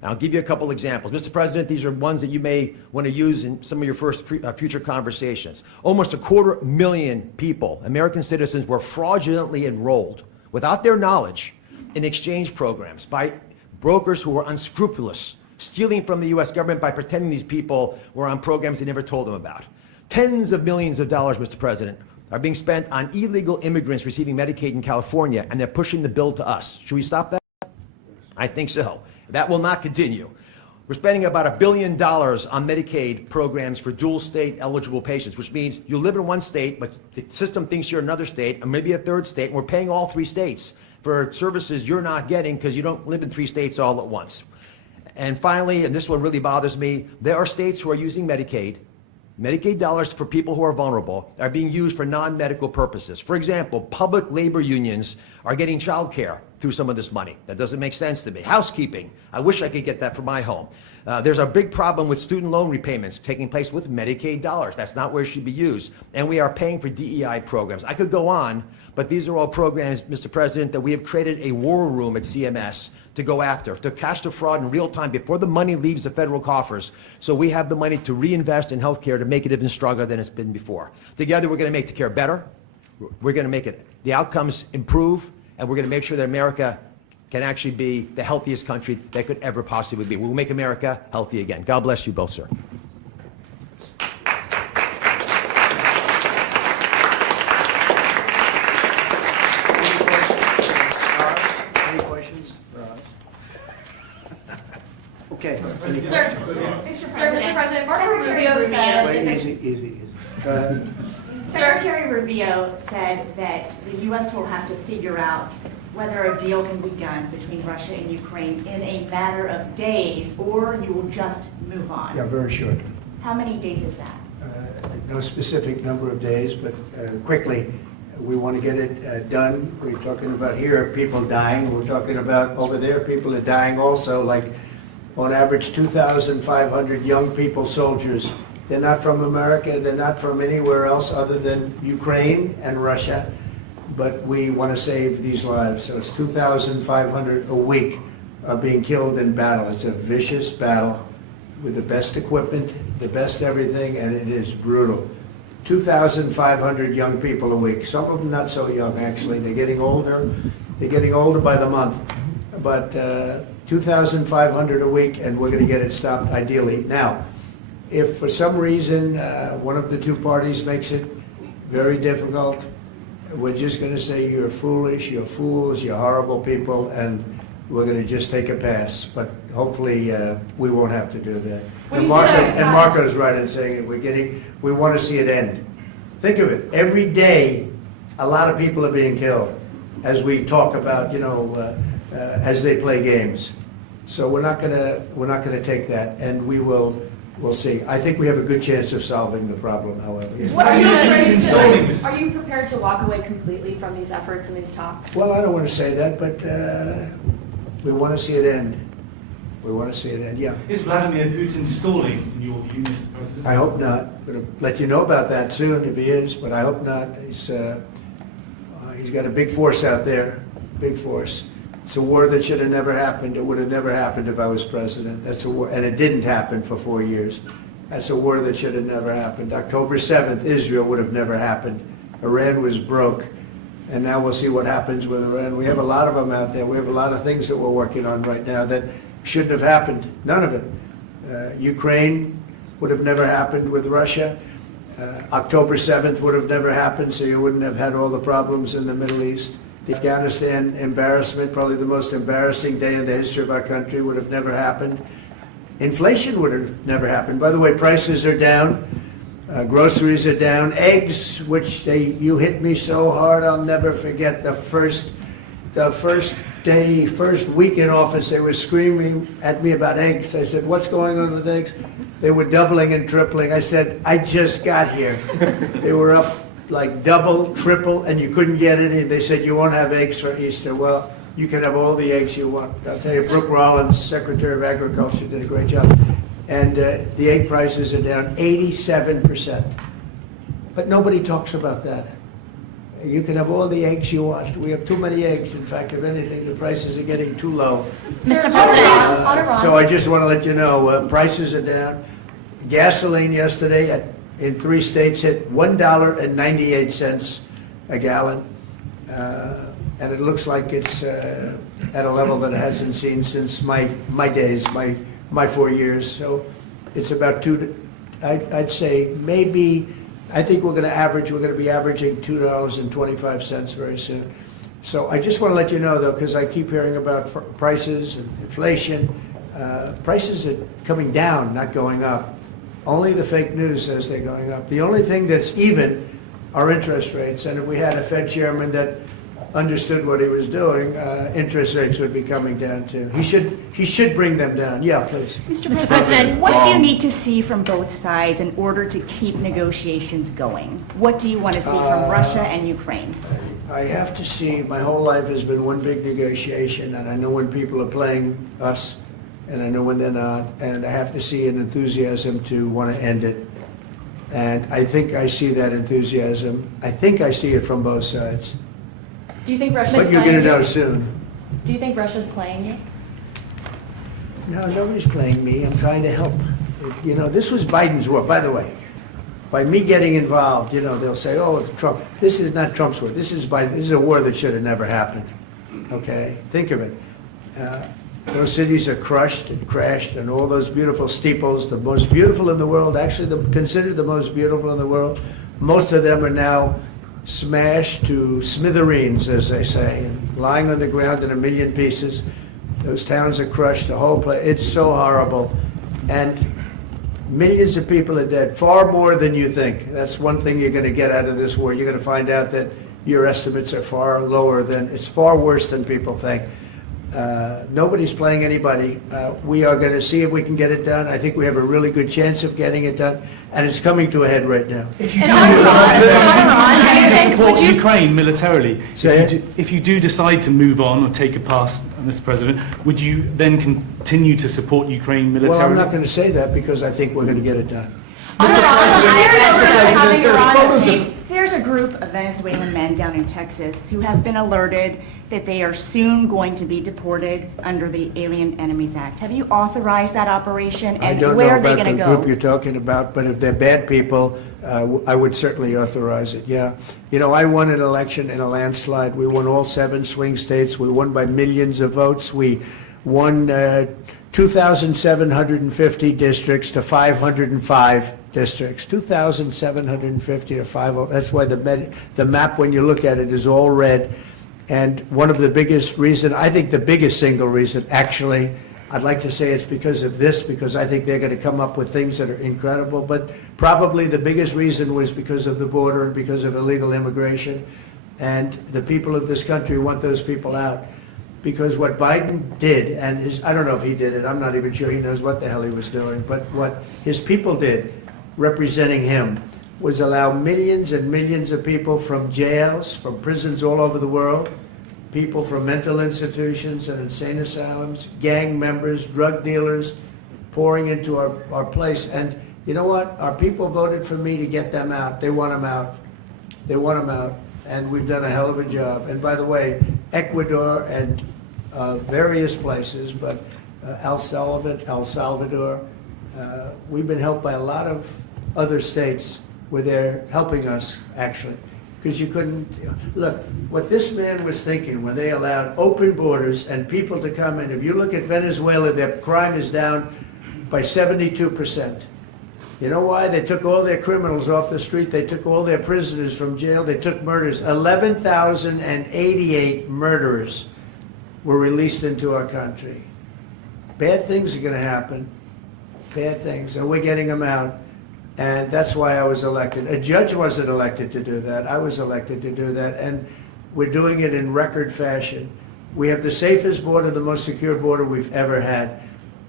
I'll give you a couple examples. Mr. President, these are ones that you may want to use in some of your future conversations. Almost 250,000 people, American citizens, were fraudulently enrolled without their knowledge in exchange programs by brokers who were unscrupulous, stealing from the U.S. government by pretending these people were on programs they never told them about. Tens of millions of dollars, Mr. President, are being spent on illegal immigrants receiving Medicaid in California, and they're pushing the bill to us. Should we stop that? I think so. That will not continue. We're spending about $1 billion on Medicaid programs for dual state eligible patients, which means you live in one state, but the system thinks you're another state, or maybe a third state, and we're paying all 3 states for services you're not getting because you don't live in 3 states all at once. And finally, and this one really bothers me, there are states who are using Medicaid dollars for people who are vulnerable are being used for non-medical purposes. For example, public labor unions are getting child care through some of this money. That doesn't make sense to me. Housekeeping, I wish I could get that for my home. There's a big problem with student loan repayments taking place with Medicaid dollars. That's not where it should be used. And we are paying for DEI programs. I could go on, but these are all programs, Mr. President, that we have created a war room at CMS to go after, to catch the fraud in real time before the money leaves the federal coffers, so we have the money to reinvest in healthcare to make it even stronger than it's been before. Together, we're going to make the care better, we're going to make the outcomes improve, and we're going to make sure that America can actually be the healthiest country that could ever possibly be. We'll make America healthy again. God bless you both, sir. Any questions for us? Okay. Sir, Mr. President, Marco Rubio Wait, said, easy. Go ahead. Secretary Rubio said that the U.S. will have to figure out whether a deal can be done between Russia and Ukraine in a matter of days, or you will just move on. Yeah, very short. How many days is that? No specific number of days, but quickly, we want to get it done. We're talking about here, people dying. We're talking about over there, people are dying also, like on average 2,500 young people, soldiers. They're not from America, they're not from anywhere else other than Ukraine and Russia, but we want to save these lives. So it's 2,500 a week are being killed in battle. It's a vicious battle with the best equipment, the best everything, and it is brutal. 2,500 young people a week. Some of them not so young, actually. They're getting older. They're getting older by the month. But 2,500 a week, and we're going to get it stopped ideally. Now, if for some reason one of the two parties makes it very difficult, we're just going to say you're foolish, you're fools, you're horrible people, and we're going to just take a pass. But hopefully we won't have to do that. When And you say Marco's right in saying it. We want to see it end. Think of it. Every day, a lot of people are being killed, as we talk about, as they play games. So we're not gonna take that, and we'll see. I think we have a good chance of solving the problem, however. What are you Installing- are you prepared to walk away completely from these efforts and these talks? Well, I don't want to say that, but we want to see it end. We want to see it end, yeah. Is Vladimir Putin stalling, in your view, Mr. President? I hope not. I'm going to let you know about that soon if he is, but I hope not. He's got a big force out there, big force. It's a war that should have never happened. It would have never happened if I was president. That's a war, and it didn't happen for 4 years. That's a war that should have never happened. October 7th, Israel would have never happened. Iran was broke, and now we'll see what happens with Iran. We have a lot of them out there. We have a lot of things that we're working on right now that shouldn't have happened. None of it. Ukraine would have never happened with Russia. October 7th would have never happened, so you wouldn't have had all the problems in the Middle East. The Afghanistan embarrassment, probably the most embarrassing day in the history of our country, would have never happened. Inflation would have never happened. By the way, prices are down. Groceries are down. Eggs, which you hit me so hard, I'll never forget the first week in office, they were screaming at me about eggs. I said, what's going on with eggs? They were doubling and tripling. I said, I just got here. They were up like double, triple, and you couldn't get any. They said, you won't have eggs for Easter. Well, you can have all the eggs you want. I'll tell you, Brooke Rollins, Secretary of Agriculture, did a great job. And the egg prices are down 87%. But nobody talks about that. You can have all the eggs you want. We have too many eggs. In fact, if anything, the prices are getting too low. Mr. President, President, on Iran. So I just want to let you know, prices are down. Gasoline yesterday in 3 states hit $1.98 a gallon. And it looks like it's at a level that it hasn't seen since my days, my 4 years. So it's about I'd say maybe, I think we're going to be averaging $2.25 very soon. So I just want to let you know, though, because I keep hearing about prices and inflation. Prices are coming down, not going up. Only the fake news says they're going up. The only thing that's even are interest rates. And if we had a Fed chairman that understood what he was doing, interest rates would be coming down too. He should bring them down. Yeah, please. Mr. President, what do you need to see from both sides in order to keep negotiations going? What do you want to see from Russia and Ukraine? I have to see, my whole life has been one big negotiation, and I know when people are playing us, and I know when they're not, and I have to see an enthusiasm to want to end it. And I think I see that enthusiasm. I think I see it from both sides. Do you think Russia's But you're playing going to know you? soon. Do you think Russia's playing you? No, nobody's playing me. I'm trying to help. You know, this was Biden's war, by the way. By me getting involved, you know, they'll say, oh, it's Trump. This is not Trump's war. This is Biden. This is a war that should have never happened. Okay? Think of it. Those cities are crushed and crashed, and all those beautiful steeples, the most beautiful in the world, actually considered the most beautiful in the world, most of them are now smashed to smithereens, as they say, and lying on the ground in a million pieces. Those towns are crushed, the whole place. It's so horrible. And millions of people are dead, far more than you think. That's one thing you're going to get out of this war. You're going to find out that your estimates are far lower than, it's far worse than people think. Nobody's playing anybody. We are going to see if we can get it done. I think we have a really good chance of getting it done, and it's coming to a head right now. If you do Iran, support would you- Ukraine militarily, Say if you do decide to move on or take a pass, Mr. President, would you then continue to support Ukraine militarily? Well, I'm not going to say that because I think we're going to get it done. There's a group of Venezuelan men down in Texas who have been alerted that they are soon going to be deported under the Alien Enemies Act. Have you authorized that operation, I and don't know where are they about going the to group you're go? talking about, but if they're bad people, I would certainly authorize it, yeah. You know, I won an election in a landslide. We won all 7 swing states. We won by millions of votes. We won 2,750 districts to 505 districts. 2,750 to 505. That's why the map, when you look at it, is all red. And one of the biggest reason, I think the biggest single reason, actually, I'd like to say it's because of this, because I think they're going to come up with things that are incredible, but probably the biggest reason was because of the border and because of illegal immigration. And the people of this country want those people out. Because what Biden did, and I don't know if he did it, I'm not even sure he knows what the hell he was doing, but what his people did, representing him, was allow millions and millions of people from jails, from prisons all over the world, people from mental institutions and insane asylums, gang members, drug dealers, pouring into our place. And you know what? Our people voted for me to get them out. They want them out. They want them out. And we've done a hell of a job. And by the way, Ecuador and various places, but El Salvador, we've been helped by a lot of other states where they're helping us, actually. Because you couldn't, look, what this man was thinking when they allowed open borders and people to come in, if you look at Venezuela, their crime is down by 72%. You know why? They took all their criminals off the street. They took all their prisoners from jail. They took murders. 11,088 murderers were released into our country. Bad things are going to happen. Bad things. And we're getting them out. And that's why I was elected. A judge wasn't elected to do that. I was elected to do that. And we're doing it in record fashion. We have the safest border, the most secure border we've ever had.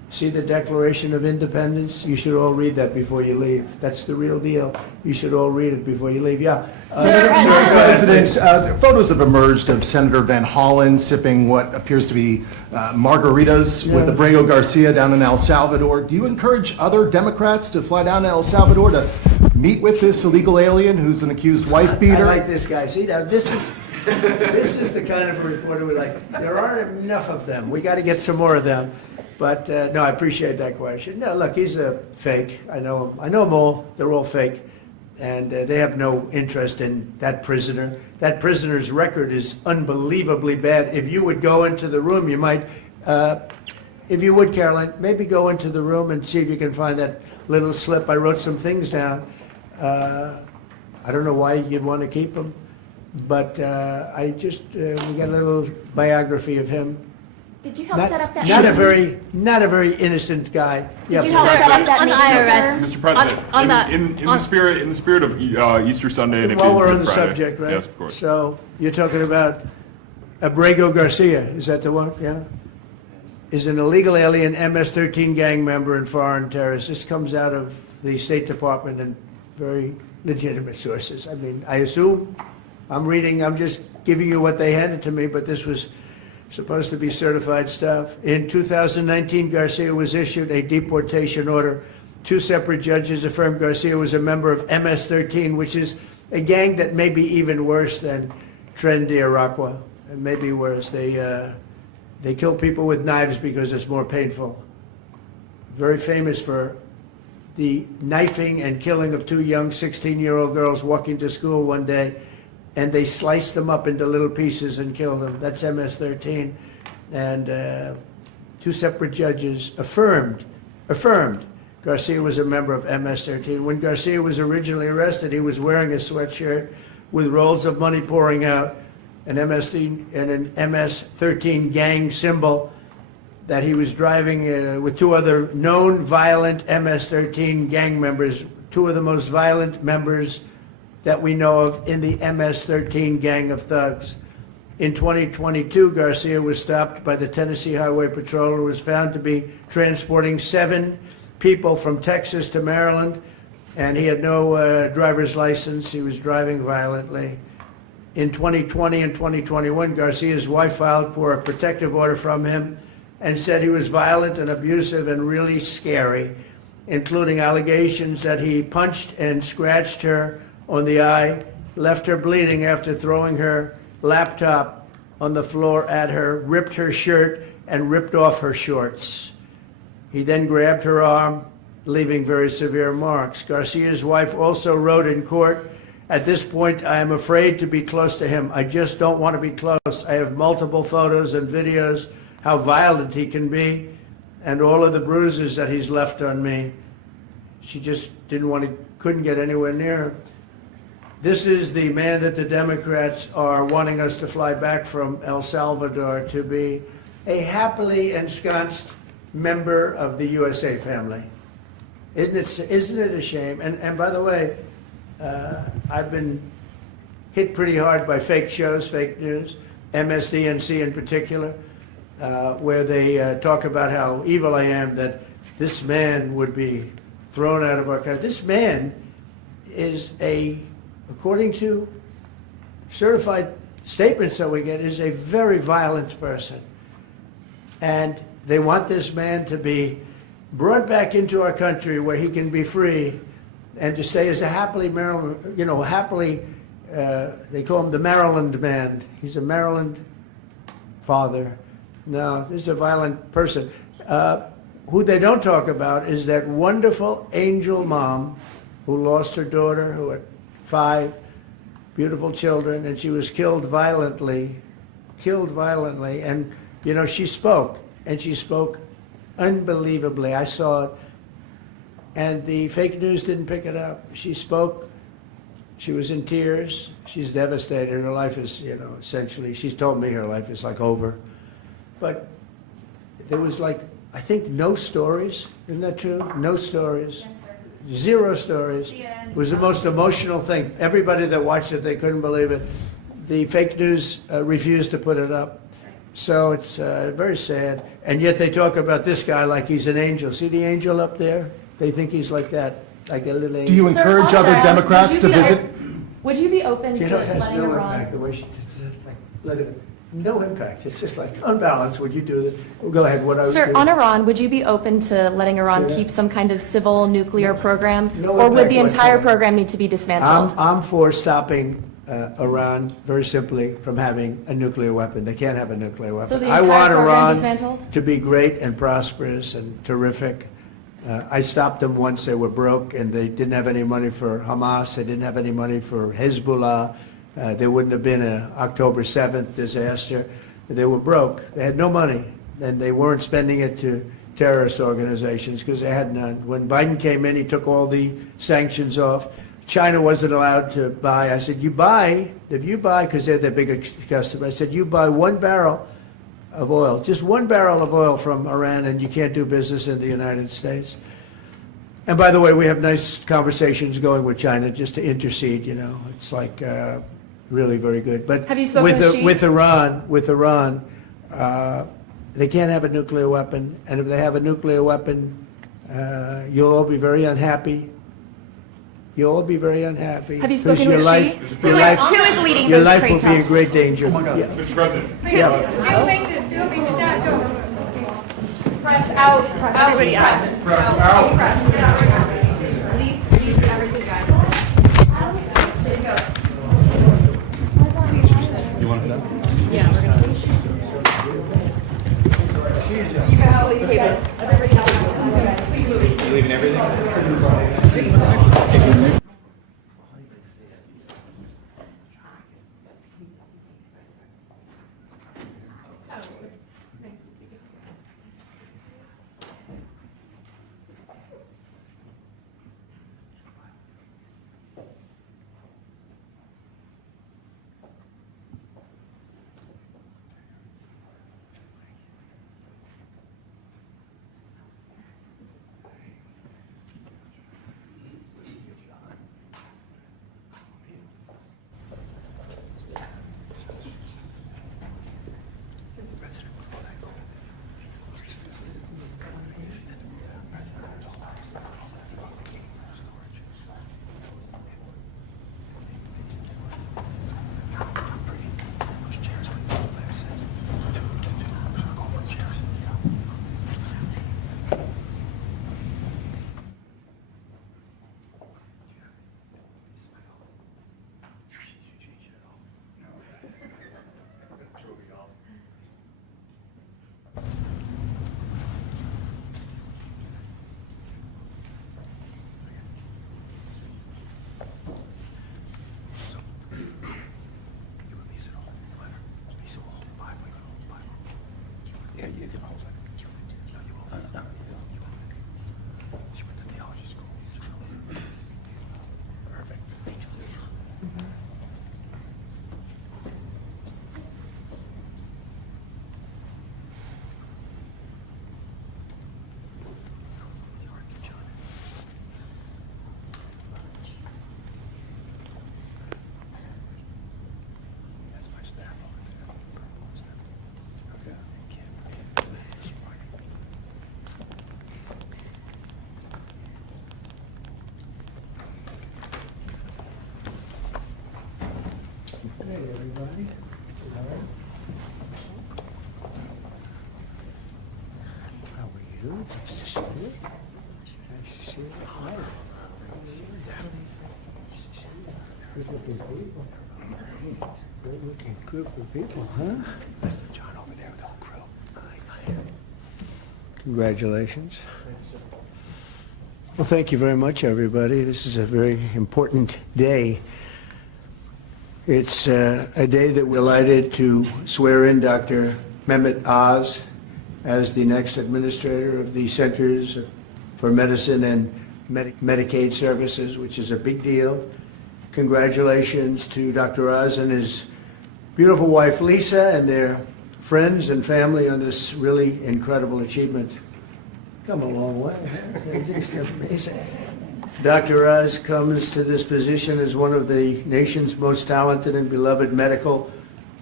See the Declaration of Independence? You should all read that before you leave. That's the real deal. You should all read it before you leave. Yeah. Mr. President, photos have emerged of Senator Van Hollen sipping what appears to be margaritas with Abrego Garcia down in El Salvador. Do you encourage other Democrats to fly down to El Salvador to meet with this illegal alien who's an accused wife beater? I like this guy. See, now this is the kind of reporter we like. There aren't enough of them. We got to get some more of them. But no, I appreciate that question. No, look, he's a fake. I know him. I know them all. They're all fake. And they have no interest in that prisoner. That prisoner's record is unbelievably bad. If you would go into the room, you might, if you would, Caroline, maybe go into the room and see if you can find that little slip. I wrote some things down. I don't know why you'd want to keep him, but we got a little biography of him. Did you help set up that? Not a very innocent guy. Did you help set up that on the meeting, sir? Mr. President, in the spirit of Easter Sunday and it While being we're on Good the Friday. subject, right? Yes, of course. So you're talking about Abrego Garcia, is that the one? Yeah? Is an illegal alien MS-13 gang member and foreign terrorist. This comes out of the State Department and very legitimate sources. I mean, I assume, I'm just giving you what they handed to me, but this was supposed to be certified stuff. In 2019, Garcia was issued a deportation order. 2 separate judges affirmed Garcia was a member of MS-13, which is a gang that may be even worse than Tren de Aragua. It may be worse. They kill people with knives because it's more painful. Very famous for the knifing and killing of 2 young 16-year-old girls walking to school one day, and they sliced them up into little pieces and killed them. That's MS-13. And 2 separate judges affirmed Garcia was a member of MS-13. When Garcia was originally arrested, he was wearing a sweatshirt with rolls of money pouring out, an MS-13 gang symbol that he was driving with 2 other known violent MS-13 gang members, 2 of the most violent members that we know of in the MS-13 gang of thugs. In 2022, Garcia was stopped by the Tennessee Highway Patrol and was found to be transporting 7 people from Texas to Maryland, and he had no driver's license. He was driving violently. In 2020 and 2021, Garcia's wife filed for a protective order from him and said he was violent and abusive and really scary, including allegations that he punched and scratched her on the eye, left her bleeding after throwing her laptop on the floor at her, ripped her shirt, and ripped off her shorts. He then grabbed her arm, leaving very severe marks. Garcia's wife also wrote in court, "At this point, I am afraid to be close to him. I just don't want to be close. I have multiple photos and videos how violent he can be and all of the bruises that he's left on me." She just couldn't get anywhere near him. This is the man that the Democrats are wanting us to fly back from El Salvador to be a happily ensconced member of the USA family. Isn't it a shame? And by the way, I've been hit pretty hard by fake shows, fake news, MSDNC in particular, where they talk about how evil I am, that this man would be thrown out of our country. This man is according to certified statements that we get, is a very violent person. And they want this man to be brought back into our country where he can be free and to stay as a happily Maryland, they call him the Maryland man. He's a Maryland father. No, this is a violent person. Who they don't talk about is that wonderful angel mom who lost her daughter, who had 5 beautiful children, and she was killed violently. And, she spoke, and she spoke unbelievably. I saw it, and the fake news didn't pick it up. She spoke. She was in tears. She's devastated. Her life is, essentially, she's told me her life is like over. But there was I think no stories. Isn't that true? No stories. Yes, sir. 0 stories. It was the most emotional thing. Everybody that watched it, they couldn't believe it. The fake news refused to put it up. So it's very sad. And yet they talk about this guy like he's an angel. See the angel up there? They think he's like that, like a little angel. Do you Sir, encourage also, other Democrats would to you be- visit? Would you be open You to know, it has letting no Iran? impact, the way she, it's just like, let it, no impact. It's just like unbalanced. Would you do that? Well, go ahead, what I would Sir, do. on Iran, would you be open to letting Iran Say that. keep some kind of civil nuclear program? No Or would impact the entire whatsoever. program need to be dismantled? I'm for stopping Iran, very simply, from having a nuclear weapon. They can't have a nuclear weapon. So the I entire want program Iran dismantled? to be great and prosperous and terrific. I stopped them once they were broke and they didn't have any money for Hamas. They didn't have any money for Hezbollah. There wouldn't have been an October 7th disaster. They were broke. They had no money, and they weren't spending it to terrorist organizations because they had none. When Biden came in, he took all the sanctions off. China wasn't allowed to buy. I said, if you buy, because they're the biggest customer, I said, you buy 1 barrel of oil, just 1 barrel of oil from Iran, and you can't do business in the United States. And by the way, we have nice conversations going with China just to intercede, you know. It's like really very good. But Have you spoken with Xi? with Iran, they can't have a nuclear weapon. And if they have a nuclear weapon, you'll all be very unhappy. You'll all be very unhappy. Have you because spoken with Xi? Your life, Who is leading your those life trade will be in talks? great danger. Yeah. Mr. President. Yeah. Press out. Everybody out. Press. Leave everything, guys. There you go. You want that? Yeah, we're gonna. You can hold your cables. Everybody else. Please move. You leaving everything? Yeah, you can hold it. No, you won't. No. She went to theology school. Perfect. That's my staff over there. Okay. Hey, everybody. How are you? Nice to see you. Nice to see you. Hi. Good looking people. Good looking group of people, huh? That's the John over there with the whole crew. Congratulations. Well, thank you very much, everybody. This is a very important day. It's a day that we're delighted to swear in Dr. Mehmet Oz as the next administrator of the Centers for Medicine and Medicaid Services, which is a big deal. Congratulations to Dr. Oz and his beautiful wife, Lisa, and their friends and family on this really incredible achievement. Come a long way. Huh? It's amazing. Dr. Oz comes to this position as one of the nation's most talented and beloved medical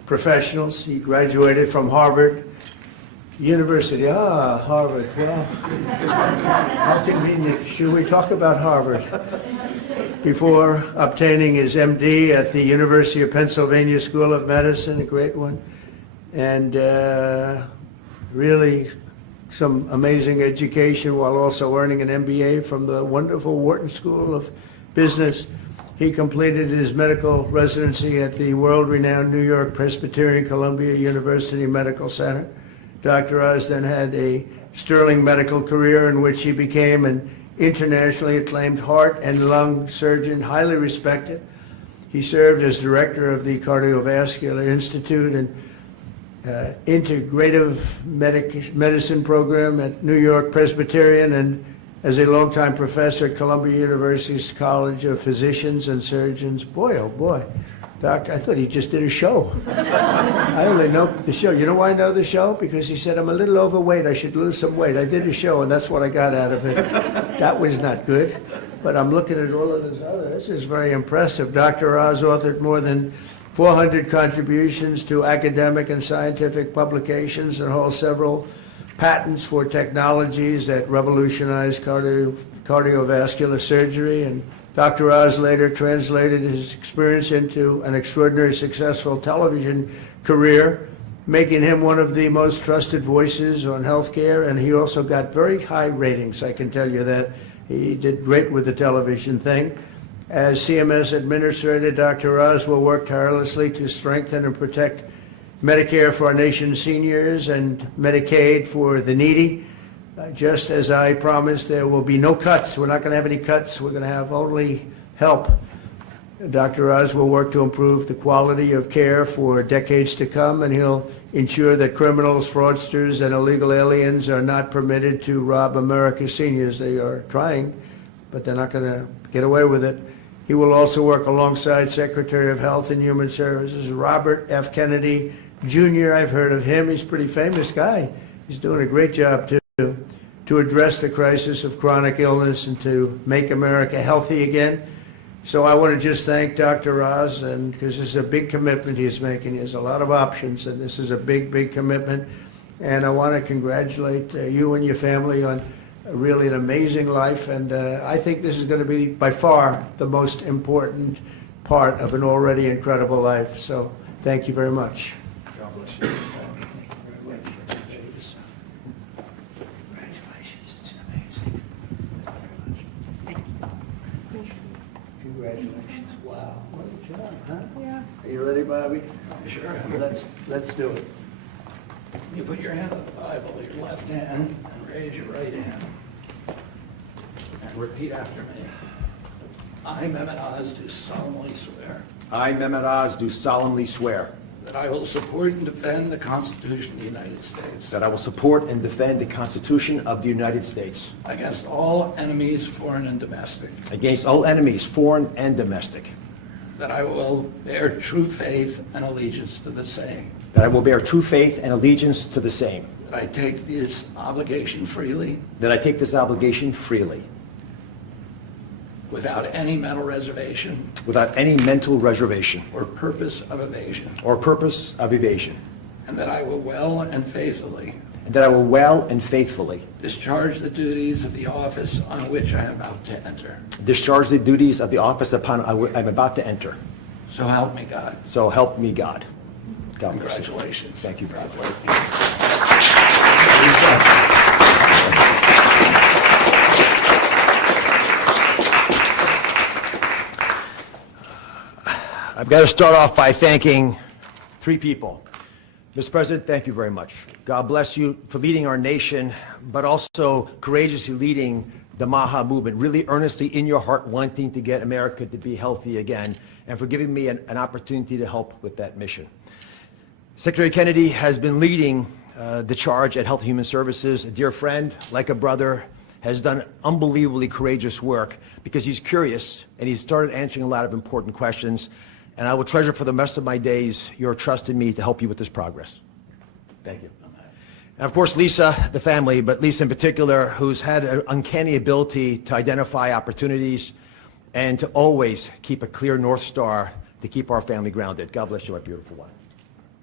professionals. He graduated from Harvard University. Harvard. Well, how convenient. Should we talk about Harvard? Before obtaining his MD at the University of Pennsylvania School of Medicine, a great one, and really some amazing education while also earning an MBA from the wonderful Wharton School of Business. He completed his medical residency at the world-renowned New York Presbyterian Columbia University Medical Center. Dr. Oz then had a sterling medical career in which he became an internationally acclaimed heart and lung surgeon, highly respected. He served as director of the Cardiovascular Institute and integrative medicine program at New York Presbyterian, and as a longtime professor at Columbia University's College of Physicians and Surgeons. Boy, oh boy. Doctor, I thought he just did a show. I only know the show. You know why I know the show? Because he said, I'm a little overweight. I should lose some weight. I did a show, and that's what I got out of it. That was not good. But I'm looking at all of this other. This is very impressive. Dr. Oz authored more than 400 contributions to academic and scientific publications and holds several patents for technologies that revolutionize cardiovascular surgery. And Dr. Oz later translated his experience into an extraordinarily successful television career, making him one of the most trusted voices on healthcare. And he also got very high ratings, I can tell you that. He did great with the television thing. As CMS Administrator, Dr. Oz will work tirelessly to strengthen and protect Medicare for our nation's seniors and Medicaid for the needy. Just as I promised, there will be no cuts. We're not going to have any cuts. We're going to have only help. Dr. Oz will work to improve the quality of care for decades to come, and he'll ensure that criminals, fraudsters, and illegal aliens are not permitted to rob America's seniors. They are trying, but they're not going to get away with it. He will also work alongside Secretary of Health and Human Services Robert F. Kennedy Jr. I've heard of him. He's a pretty famous guy. He's doing a great job, too, to address the crisis of chronic illness and to make America healthy again. So I want to just thank Dr. Oz, and because this is a big commitment he's making. He has a lot of options, and this is a big, big commitment. And I want to congratulate you and your family on really an amazing life. And I think this is going to be by far the most important part of an already incredible life. So thank you very much. God bless you. Congratulations. It's amazing. Congratulations. Wow. What a job, huh? Yeah. Are you ready, Bobby? Sure. Let's do it. You put your hand on the Bible, your left hand, and raise your right hand. And repeat after me. I, Mehmet Oz, do solemnly swear I, Mehmet Oz, do solemnly swear that I will support and defend the Constitution of the United States that I will support and defend the Constitution of the United States against all enemies, foreign and domestic, against all enemies, foreign and domestic, that I will bear true faith and allegiance to the same, that I will bear true faith and allegiance to the same, that I take this obligation freely that I take this obligation freely, without any mental reservation without any mental reservation or purpose of evasion, or purpose of evasion, and that I will well and faithfully and that I will well and faithfully discharge the duties of the office on which I am about to enter. discharge the duties of the office upon I'm about to enter. So help me God. So help me God. God bless you. Congratulations. Thank you very much. I've got to start off by thanking three people. Mr. President, thank you very much. God bless you for leading our nation, but also courageously leading the MAHA movement, really earnestly in your heart wanting to get America to be healthy again, and for giving me an opportunity to help with that mission. Secretary Kennedy has been leading the charge at Health and Human Services. A dear friend, like a brother, has done unbelievably courageous work because he's curious and he's started answering a lot of important questions. And I will treasure for the rest of my days your trust in me to help you with this progress. Thank you. And of course, Lisa, the family, but Lisa in particular, who's had an uncanny ability to identify opportunities and to always keep a clear North Star to keep our family grounded. God bless you, my beautiful wife.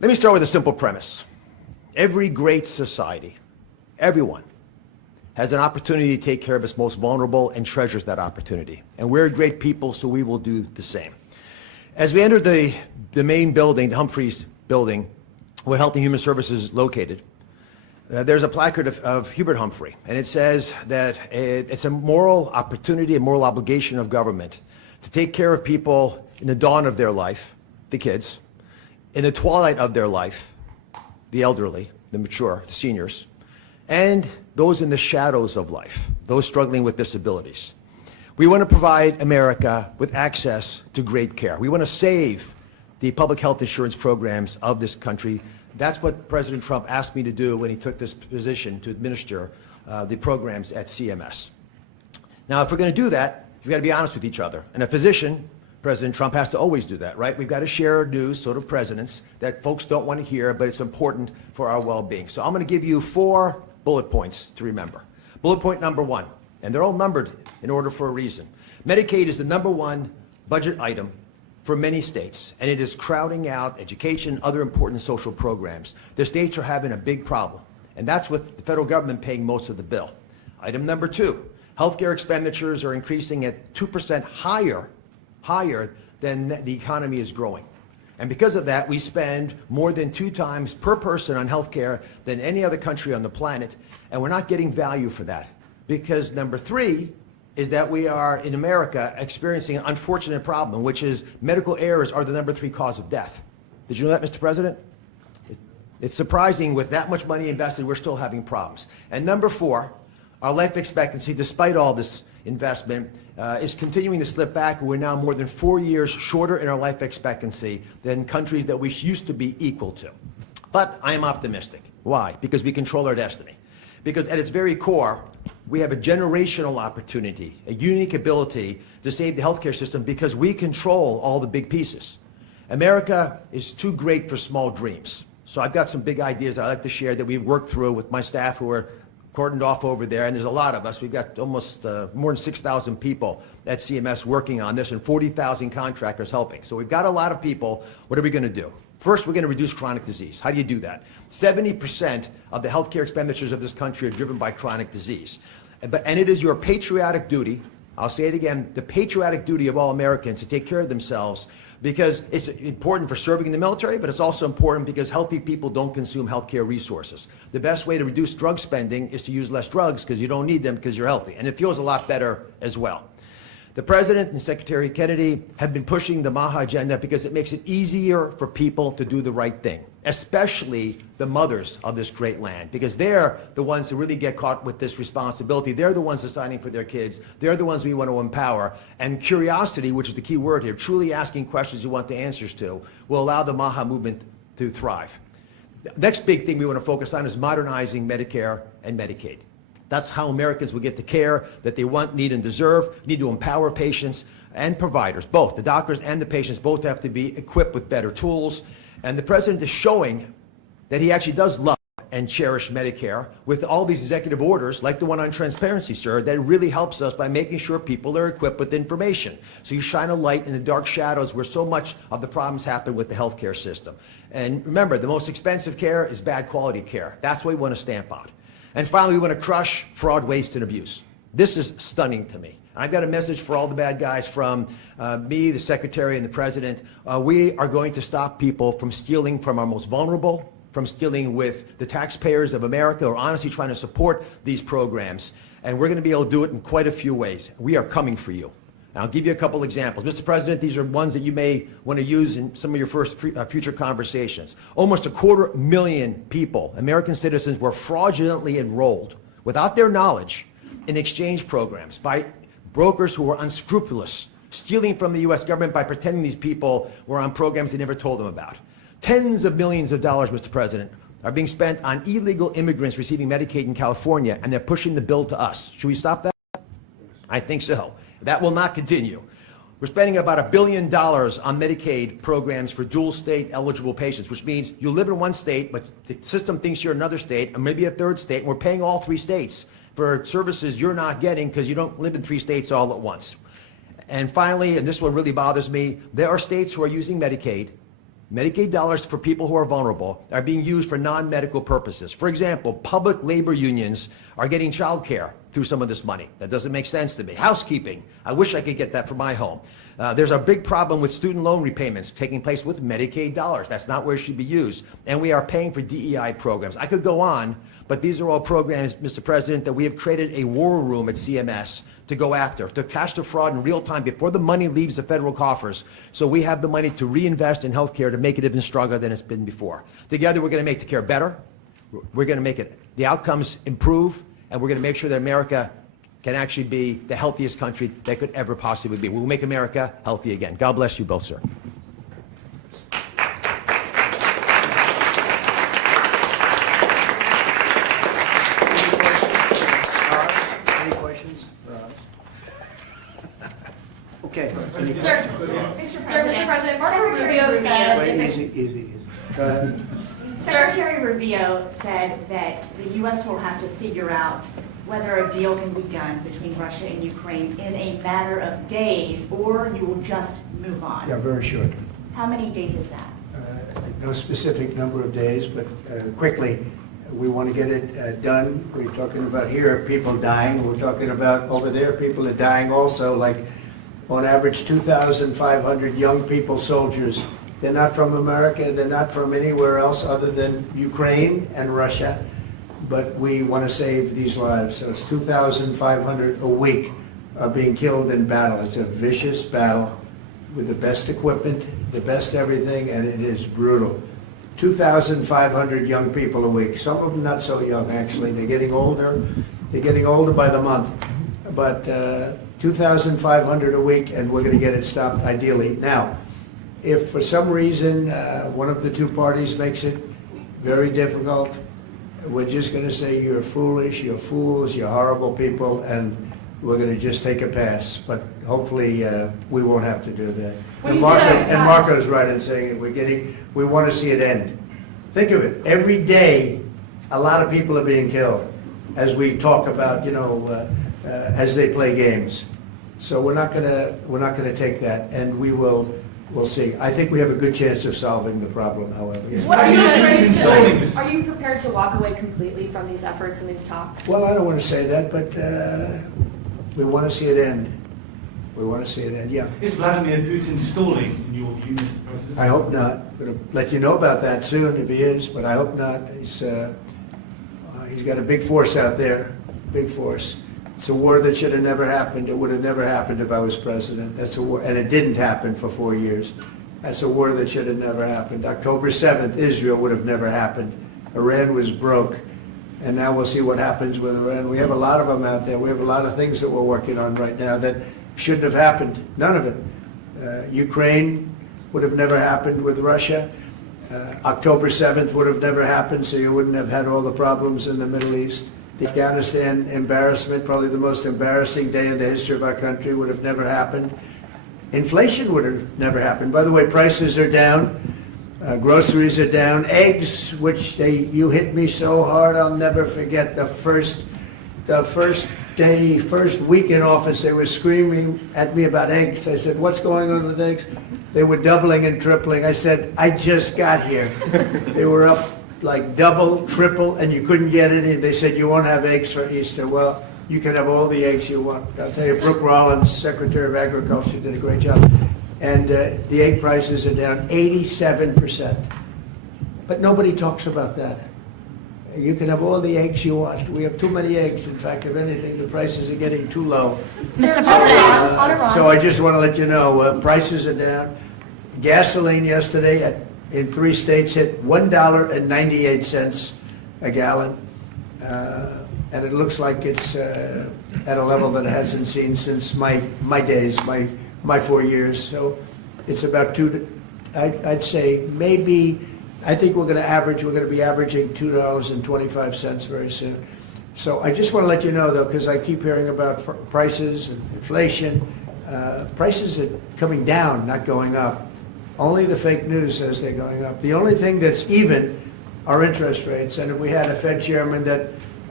Let me start with a simple premise. Every great society, everyone, has an opportunity to take care of its most vulnerable and treasures that opportunity. And we're a great people, so we will do the same. As we entered the main building, the Humphreys building, where Health and Human Services is located, there's a placard of Hubert Humphrey, and it says that it's a moral opportunity, a moral obligation of government to take care of people in the dawn of their life, the kids, in the twilight of their life, the elderly, the mature, the seniors, and those in the shadows of life, those struggling with disabilities. We want to provide America with access to great care. We want to save the public health insurance programs of this country. That's what President Trump asked me to do when he took this position to administer the programs at CMS. Now, if we're going to do that, we've got to be honest with each other. And a physician, President Trump, has to always do that, right? We've got to share news, sort of presidents, that folks don't want to hear, but it's important for our well-being. So I'm going to give you 4 bullet points to remember. Bullet point number 1, and they're all numbered in order for a reason. Medicaid is the #1 budget item for many states, and it is crowding out education, other important social programs. The states are having a big problem, and that's with the federal government paying most of the bill. Item number 2, healthcare expenditures are increasing at 2% higher than the economy is growing. And because of that, we spend more than 2 times per person on healthcare than any other country on the planet, and we're not getting value for that. Because number 3 is that we are, in America, experiencing an unfortunate problem, which is medical errors are the number 3 cause of death. Did you know that, Mr. President? It's surprising, with that much money invested, we're still having problems. And number 4, our life expectancy, despite all this investment, is continuing to slip back. We're now more than 4 years shorter in our life expectancy than countries that we used to be equal to. But I am optimistic. Why? Because we control our destiny. Because at its very core, we have a generational opportunity, a unique ability to save the healthcare system because we control all the big pieces. America is too great for small dreams. So I've got some big ideas that I'd like to share that we've worked through with my staff who are cordoned off over there, and there's a lot of us. We've got almost more than 6,000 people at CMS working on this and 40,000 contractors helping. So we've got a lot of people. What are we going to do? First, we're going to reduce chronic disease. How do you do that? 70% of the healthcare expenditures of this country are driven by chronic disease. And it is your patriotic duty, I'll say it again, the patriotic duty of all Americans to take care of themselves, because it's important for serving in the military, but it's also important because healthy people don't consume healthcare resources. The best way to reduce drug spending is to use less drugs because you don't need them because you're healthy. And it feels a lot better as well. The President and Secretary Kennedy have been pushing the MAHA agenda because it makes it easier for people to do the right thing, especially the mothers of this great land, because they're the ones who really get caught with this responsibility. They're the ones deciding for their kids. They're the ones we want to empower. And curiosity, which is the key word here, truly asking questions you want the answers to, will allow the MAHA movement to thrive. The next big thing we want to focus on is modernizing Medicare and Medicaid. That's how Americans will get the care that they want, need, and deserve. We need to empower patients and providers, both. The doctors and the patients both have to be equipped with better tools. And the President is showing that he actually does love and cherish Medicare with all these executive orders, like the one on transparency, sir, that really helps us by making sure people are equipped with information. So you shine a light in the dark shadows where so much of the problems happen with the healthcare system. And remember, the most expensive care is bad quality care. That's what we want to stamp out. And finally, we want to crush fraud, waste, and abuse. This is stunning to me. I've got a message for all the bad guys from me, the Secretary, and the President. We are going to stop people from stealing from our most vulnerable, from stealing with the taxpayers of America, or honestly trying to support these programs. And we're going to be able to do it in quite a few ways. We are coming for you. And I'll give you a couple examples. Mr. President, these are ones that you may want to use in some of your future conversations. Almost 250,000 people, American citizens, were fraudulently enrolled without their knowledge in exchange programs by brokers who were unscrupulous, stealing from the U.S. government by pretending these people were on programs they never told them about. Tens of millions of dollars, Mr. President, are being spent on illegal immigrants receiving Medicaid in California, and they're pushing the bill to us. Should we stop that? I think so. That will not continue. We're spending about $1 billion on Medicaid programs for dual state eligible patients, which means you live in one state, but the system thinks you're in another state, and maybe a third state, and we're paying all 3 states for services you're not getting because you don't live in 3 states all at once. And finally, and this one really bothers me, there are states who are using Medicaid Medicaid dollars for people who are vulnerable are being used for non-medical purposes. For example, public labor unions are getting child care through some of this money. That doesn't make sense to me. Housekeeping, I wish I could get that for my home. There's a big problem with student loan repayments taking place with Medicaid dollars. That's not where it should be used. And we are paying for DEI programs. I could go on, but these are all programs, Mr. President, that we have created a war room at CMS to go after, to catch the fraud in real time before the money leaves the federal coffers, so we have the money to reinvest in healthcare to make it even stronger than it's been before. Together, we're going to make the care better. We're going to make the outcomes improve, and we're going to make sure that America can actually be the healthiest country that could ever possibly be. We'll make America healthy again. God bless you both, sir. Any questions for us? Okay. Any Sir, questions? Mr. President, Marco Secretary Rubio Rubio says... Wait, easy. Go ahead. Secretary Rubio said that the U.S. will have to figure out whether a deal can be done between Russia and Ukraine in a matter of days, or you will just move on. Yeah, very short. How many days is that? No specific number of days, but quickly, we want to get it done. We're talking about here, people dying. We're talking about over there, people are dying also, like on average 2,500 young people, soldiers. They're not from America, they're not from anywhere else other than Ukraine and Russia, but we want to save these lives. So it's 2,500 a week are being killed in battle. It's a vicious battle with the best equipment, the best everything, and it is brutal. 2,500 young people a week. Some of them not so young, actually. They're getting older. They're getting older by the month. But 2,500 a week, and we're going to get it stopped ideally. Now, if for some reason one of the two parties makes it very difficult, we're just going to say you're foolish, you're fools, you're horrible people, and we're going to just take a pass. But hopefully we won't have to do that. When And, you say Marco's right in saying it. We want to see it end. Think of it. Every day, a lot of people are being killed as we talk about, as they play games. So we're not gonna take that, and we'll see. I think we have a good chance of solving the problem, however. Yeah. What are you It's prepared installing- to, are you prepared to walk away completely from these efforts and these talks? Well, I don't want to say that, but we want to see it end. We want to see it end, yeah. Is Vladimir Putin stalling, in your view, Mr. President? I hope not. I'm going to let you know about that soon if he is, but I hope not. He's got a big force out there, big force. It's a war that should have never happened. It would have never happened if I was president. That's a war, and it didn't happen for 4 years. That's a war that should have never happened. October 7th, Israel would have never happened. Iran was broke, and now we'll see what happens with Iran. We have a lot of them out there. We have a lot of things that we're working on right now that shouldn't have happened. None of it. Ukraine would have never happened with Russia. October 7th would have never happened, so you wouldn't have had all the problems in the Middle East. The Afghanistan embarrassment, probably the most embarrassing day in the history of our country, would have never happened. Inflation would have never happened. By the way, prices are down. Groceries are down. Eggs, which you hit me so hard, I'll never forget the first week in office, they were screaming at me about eggs. I said, what's going on with eggs? They were doubling and tripling. I said, I just got here. They were up like double, triple, and you couldn't get any. They said, you won't have eggs for Easter. Well, you can have all the eggs you want. I'll tell you, Brooke Rollins, Secretary of Agriculture, did a great job. And the egg prices are down 87%. But nobody talks about that. You can have all the eggs you want. We have too many eggs. In fact, if anything, the prices are getting too low. Mr. President, on Iran. So I just want to let you know, prices are down. Gasoline yesterday in 3 states hit $1.98 a gallon. And it looks like it's at a level that it hasn't seen since my days, my 4 years. So it's about I'd say maybe, I think we're going to be averaging $2.25 very soon. So I just want to let you know, though, because I keep hearing about prices and inflation. Prices are coming down, not going up. Only the fake news says they're going up. The only thing that's even are interest rates. And if we had a Fed chairman that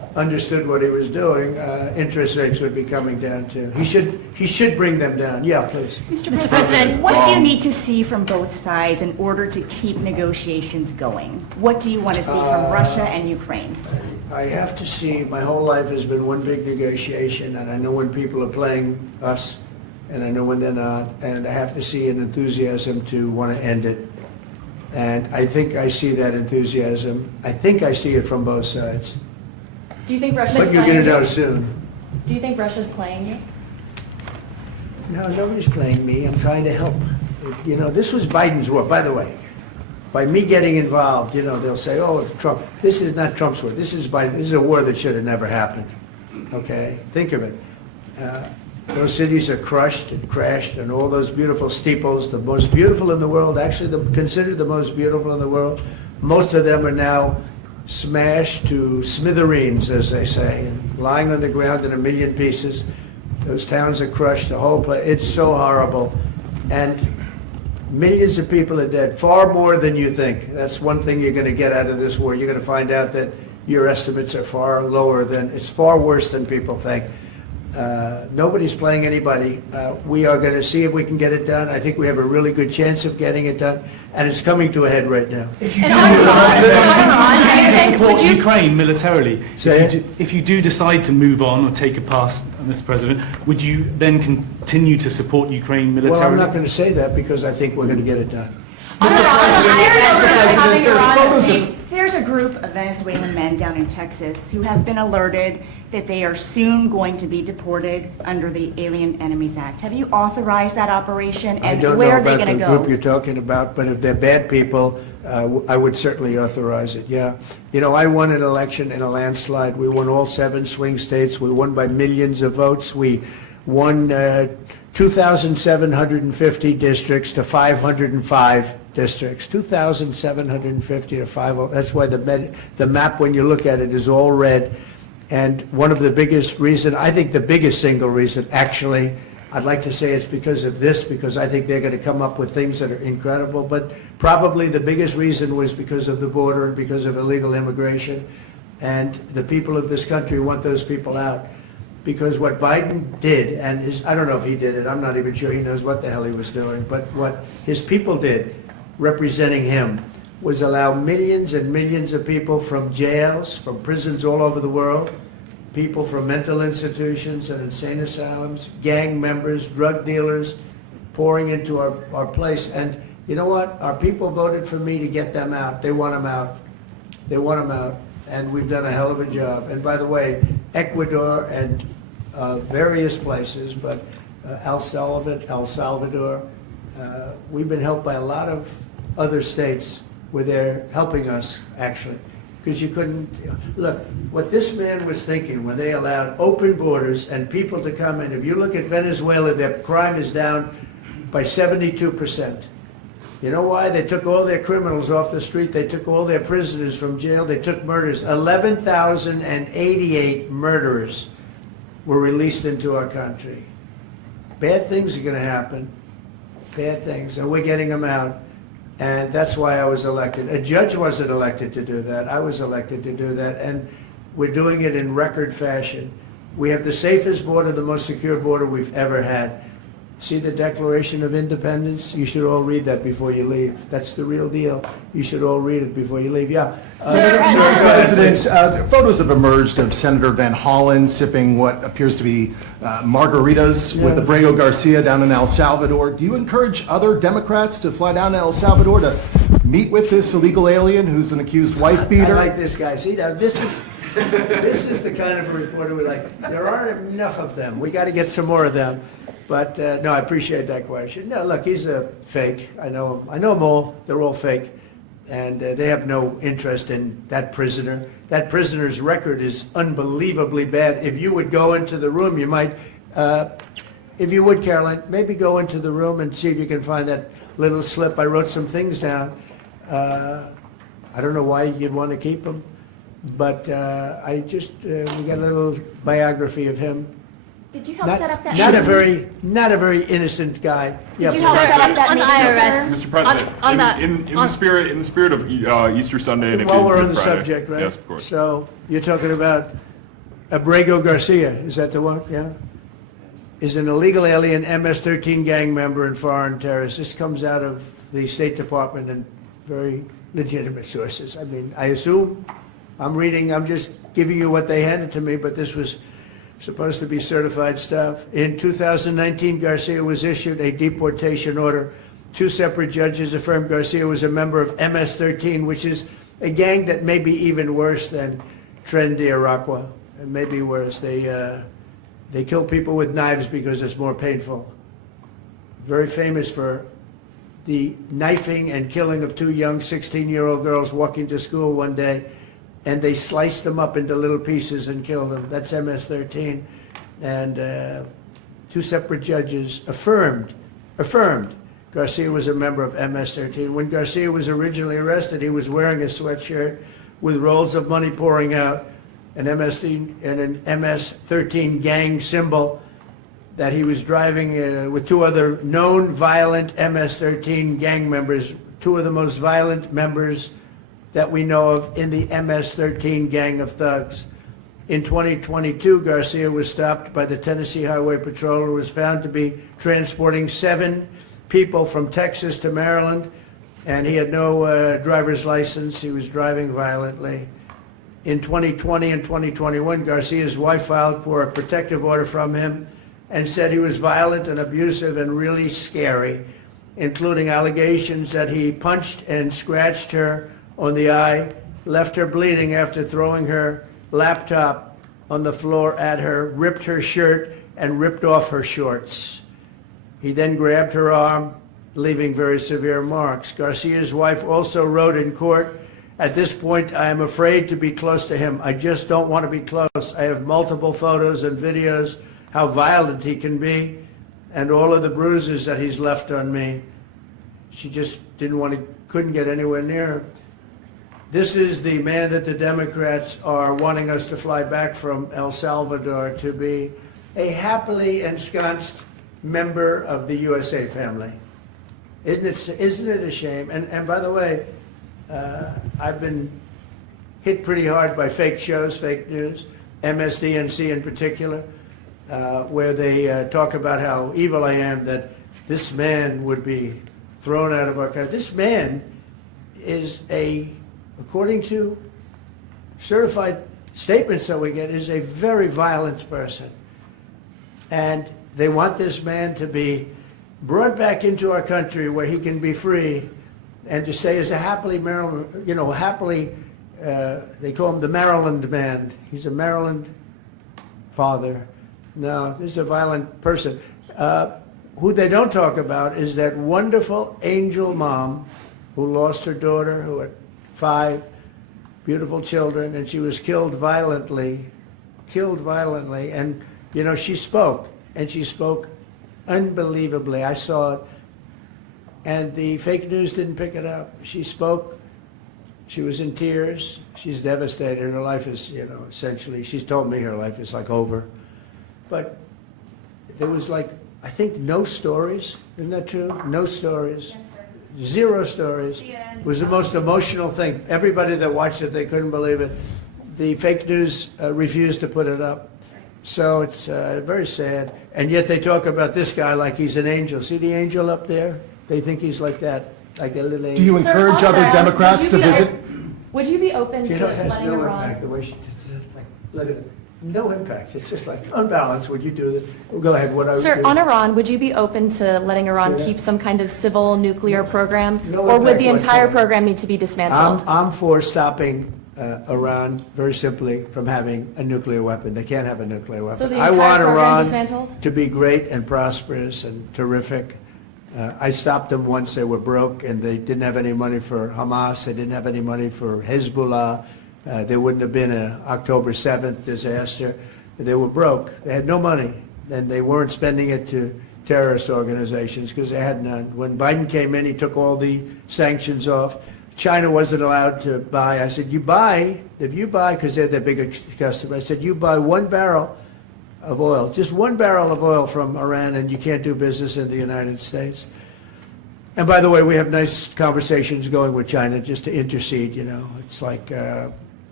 understood what he was doing, interest rates would be coming down too. He should bring them down. Yeah, please. Mr. President, what do you need to see from both sides in order to keep negotiations going? What do you want to see from Russia and Ukraine? I have to see, my whole life has been one big negotiation, and I know when people are playing us, and I know when they're not, and I have to see an enthusiasm to want to end it. And I think I see that enthusiasm. I think I see it from both sides. Do you think Russia's But you're playing going to know you? soon. Do you think Russia's playing you? No, nobody's playing me. I'm trying to help. You know, this was Biden's war, by the way. By me getting involved, you know, they'll say, oh, it's Trump. This is not Trump's war. This is Biden. This is a war that should have never happened. Okay? Think of it. Those cities are crushed and crashed, and all those beautiful steeples, the most beautiful in the world, actually considered the most beautiful in the world, most of them are now smashed to smithereens, as they say, and lying on the ground in a million pieces. Those towns are crushed, the whole place. It's so horrible. And millions of people are dead, far more than you think. That's one thing you're going to get out of this war. You're going to find out that your estimates are far lower than, it's far worse than people think. Nobody's playing anybody. We are going to see if we can get it done. I think we have a really good chance of getting it done, and it's coming to a head right now. If you do support Would you- Ukraine militarily, Say if you do decide to move on or take a pass, Mr. President, would you then continue to support Ukraine Well, militarily? I'm not going to say that because I think we're going to get it done. There's a group of Venezuelan men down in Texas who have been alerted that they are soon going to be deported under the Alien Enemies Act. Have you authorized that operation, I and don't where know are they about going the to group you're go? talking about, but if they're bad people, I would certainly authorize it, yeah. You know, I won an election in a landslide. We won all 7 swing states. We won by millions of votes. We won 2,750 districts to 505 districts. 2,750 to 5. That's why the map, when you look at it, is all red. And one of the biggest reason, I think the biggest single reason, actually, I'd like to say it's because of this, because I think they're going to come up with things that are incredible. But probably the biggest reason was because of the border and because of illegal immigration. And the people of this country want those people out. Because what Biden did, and I don't know if he did it, I'm not even sure he knows what the hell he was doing, but what his people did, representing him, was allow millions and millions of people from jails, from prisons all over the world, people from mental institutions and insane asylums, gang members, drug dealers, pouring into our place. And you know what? Our people voted for me to get them out. They want them out. They want them out. And we've done a hell of a job. And by the way, Ecuador and various places, but El Salvador, we've been helped by a lot of other states where they're helping us, actually. Because you couldn't, look, what this man was thinking when they allowed open borders and people to come in, if you look at Venezuela, their crime is down by 72%. You know why? They took all their criminals off the street. They took all their prisoners from jail. They took murders. 11,088 murderers were released into our country. Bad things are going to happen. Bad things. And we're getting them out. And that's why I was elected. A judge wasn't elected to do that. I was elected to do that. And we're doing it in record fashion. We have the safest border, the most secure border we've ever had. See the Declaration of Independence? You should all read that before you leave. That's the real deal. You should all read it before you leave. Yeah. Mr. President, photos have emerged of Senator Van Hollen sipping what appears to be margaritas with Abrego Garcia down in El Salvador. Do you encourage other Democrats to fly down to El Salvador to meet with this illegal alien who's an accused wife beater? I like this guy. See, now this is the kind of a reporter we like. There aren't enough of them. We got to get some more of them. But no, I appreciate that question. No, look, he's a fake. I know him. I know them all. They're all fake. And they have no interest in that prisoner. That prisoner's record is unbelievably bad. If you would go into the room, you might, if you would, Caroline, maybe go into the room and see if you can find that little slip. I wrote some things down. I don't know why you'd want to keep him. But we got a little biography of him. Did you help set up that Not a meeting? very innocent guy. Did you help set up that on the meeting, IRS. sir? Mr. President, On the- in the spirit of Easter Sunday and While we're on Good the Friday. subject, right? Yes, of course. So you're talking about Abrego Garcia, is that the one? Yeah. Is an illegal alien MS-13 gang member and foreign terrorist. This comes out of the State Department and very legitimate sources. I mean, I assume, I'm just giving you what they handed to me, but this was supposed to be certified stuff. In 2019, Garcia was issued a deportation order. 2 separate judges affirmed Garcia was a member of MS-13, which is a gang that may be even worse than Tren de Aragua. It may be worse. They kill people with knives because it's more painful. Very famous for the knifing and killing of 2 young 16-year-old girls walking to school one day, and they sliced them up into little pieces and killed them. That's MS-13. And 2 separate judges affirmed Garcia was a member of MS-13. When Garcia was originally arrested, he was wearing a sweatshirt with rolls of money pouring out, an MS-13 gang symbol that he was driving with 2 other known violent MS-13 gang members, 2 of the most violent members that we know of in the MS-13 gang of thugs. In 2022, Garcia was stopped by the Tennessee Highway Patrol and was found to be transporting 7 people from Texas to Maryland, and he had no driver's license. He was driving violently. In 2020 and 2021, Garcia's wife filed for a protective order from him and said he was violent and abusive and really scary, including allegations that he punched and scratched her on the eye, left her bleeding after throwing her laptop on the floor at her, ripped her shirt, and ripped off her shorts. He then grabbed her arm, leaving very severe marks. Garcia's wife also wrote in court, "At this point, I am afraid to be close to him. I just don't want to be close. I have multiple photos and videos how violent he can be and all of the bruises that he's left on me." She just couldn't get anywhere near him. This is the man that the Democrats are wanting us to fly back from El Salvador to be a happily ensconced member of the USA family. Isn't it a shame? And by the way, I've been hit pretty hard by fake shows, fake news, MSDNC in particular, where they talk about how evil I am, that this man would be thrown out of our country. This man is according to certified statements that we get, is a very violent person. And they want this man to be brought back into our country where he can be free and to stay as a happily Maryland, they call him the Maryland man. He's a Maryland father. No, this is a violent person. Who they don't talk about is that wonderful angel mom who lost her daughter, who had 5 beautiful children, and she was killed violently. And, she spoke, and she spoke unbelievably. I saw it. And the fake news didn't pick it up. She spoke. She was in tears. She's devastated. Her life is, essentially, she's told me her life is like over. But there was I think no stories. Isn't that true? No stories. Yes, sir. 0 stories. It was the most emotional thing. Everybody that watched it, they couldn't believe it. The fake news refused to put it up. So it's very sad. And yet they talk about this guy like he's an angel. See the angel up there? They think he's like that, like a little angel. Do you encourage other Democrats to visit? Would you be open to It has letting no Iran? impact. The way she let it, no impact. It's just like unbalanced. Would you do that? Go ahead. What I would Sir, do. on Iran, would you be open to letting Iran Sure. keep some kind of civil nuclear program? No Or would impact the entire whatsoever. program need to be dismantled? I'm for stopping Iran very simply from having a nuclear weapon. They can't have a nuclear weapon. So the I entire want program Iran dismantled? to be great and prosperous and terrific. I stopped them once. They were broke and they didn't have any money for Hamas. They didn't have any money for Hezbollah. There wouldn't have been an October 7th disaster. They were broke. They had no money, and they weren't spending it to terrorist organizations because they had none. When Biden came in, he took all the sanctions off. China wasn't allowed to buy. I said, if you buy, because they're their biggest customer, I said, you buy 1 barrel of oil, just 1 barrel of oil from Iran, and you can't do business in the United States. And by the way, we have nice conversations going with China just to intercede, It's like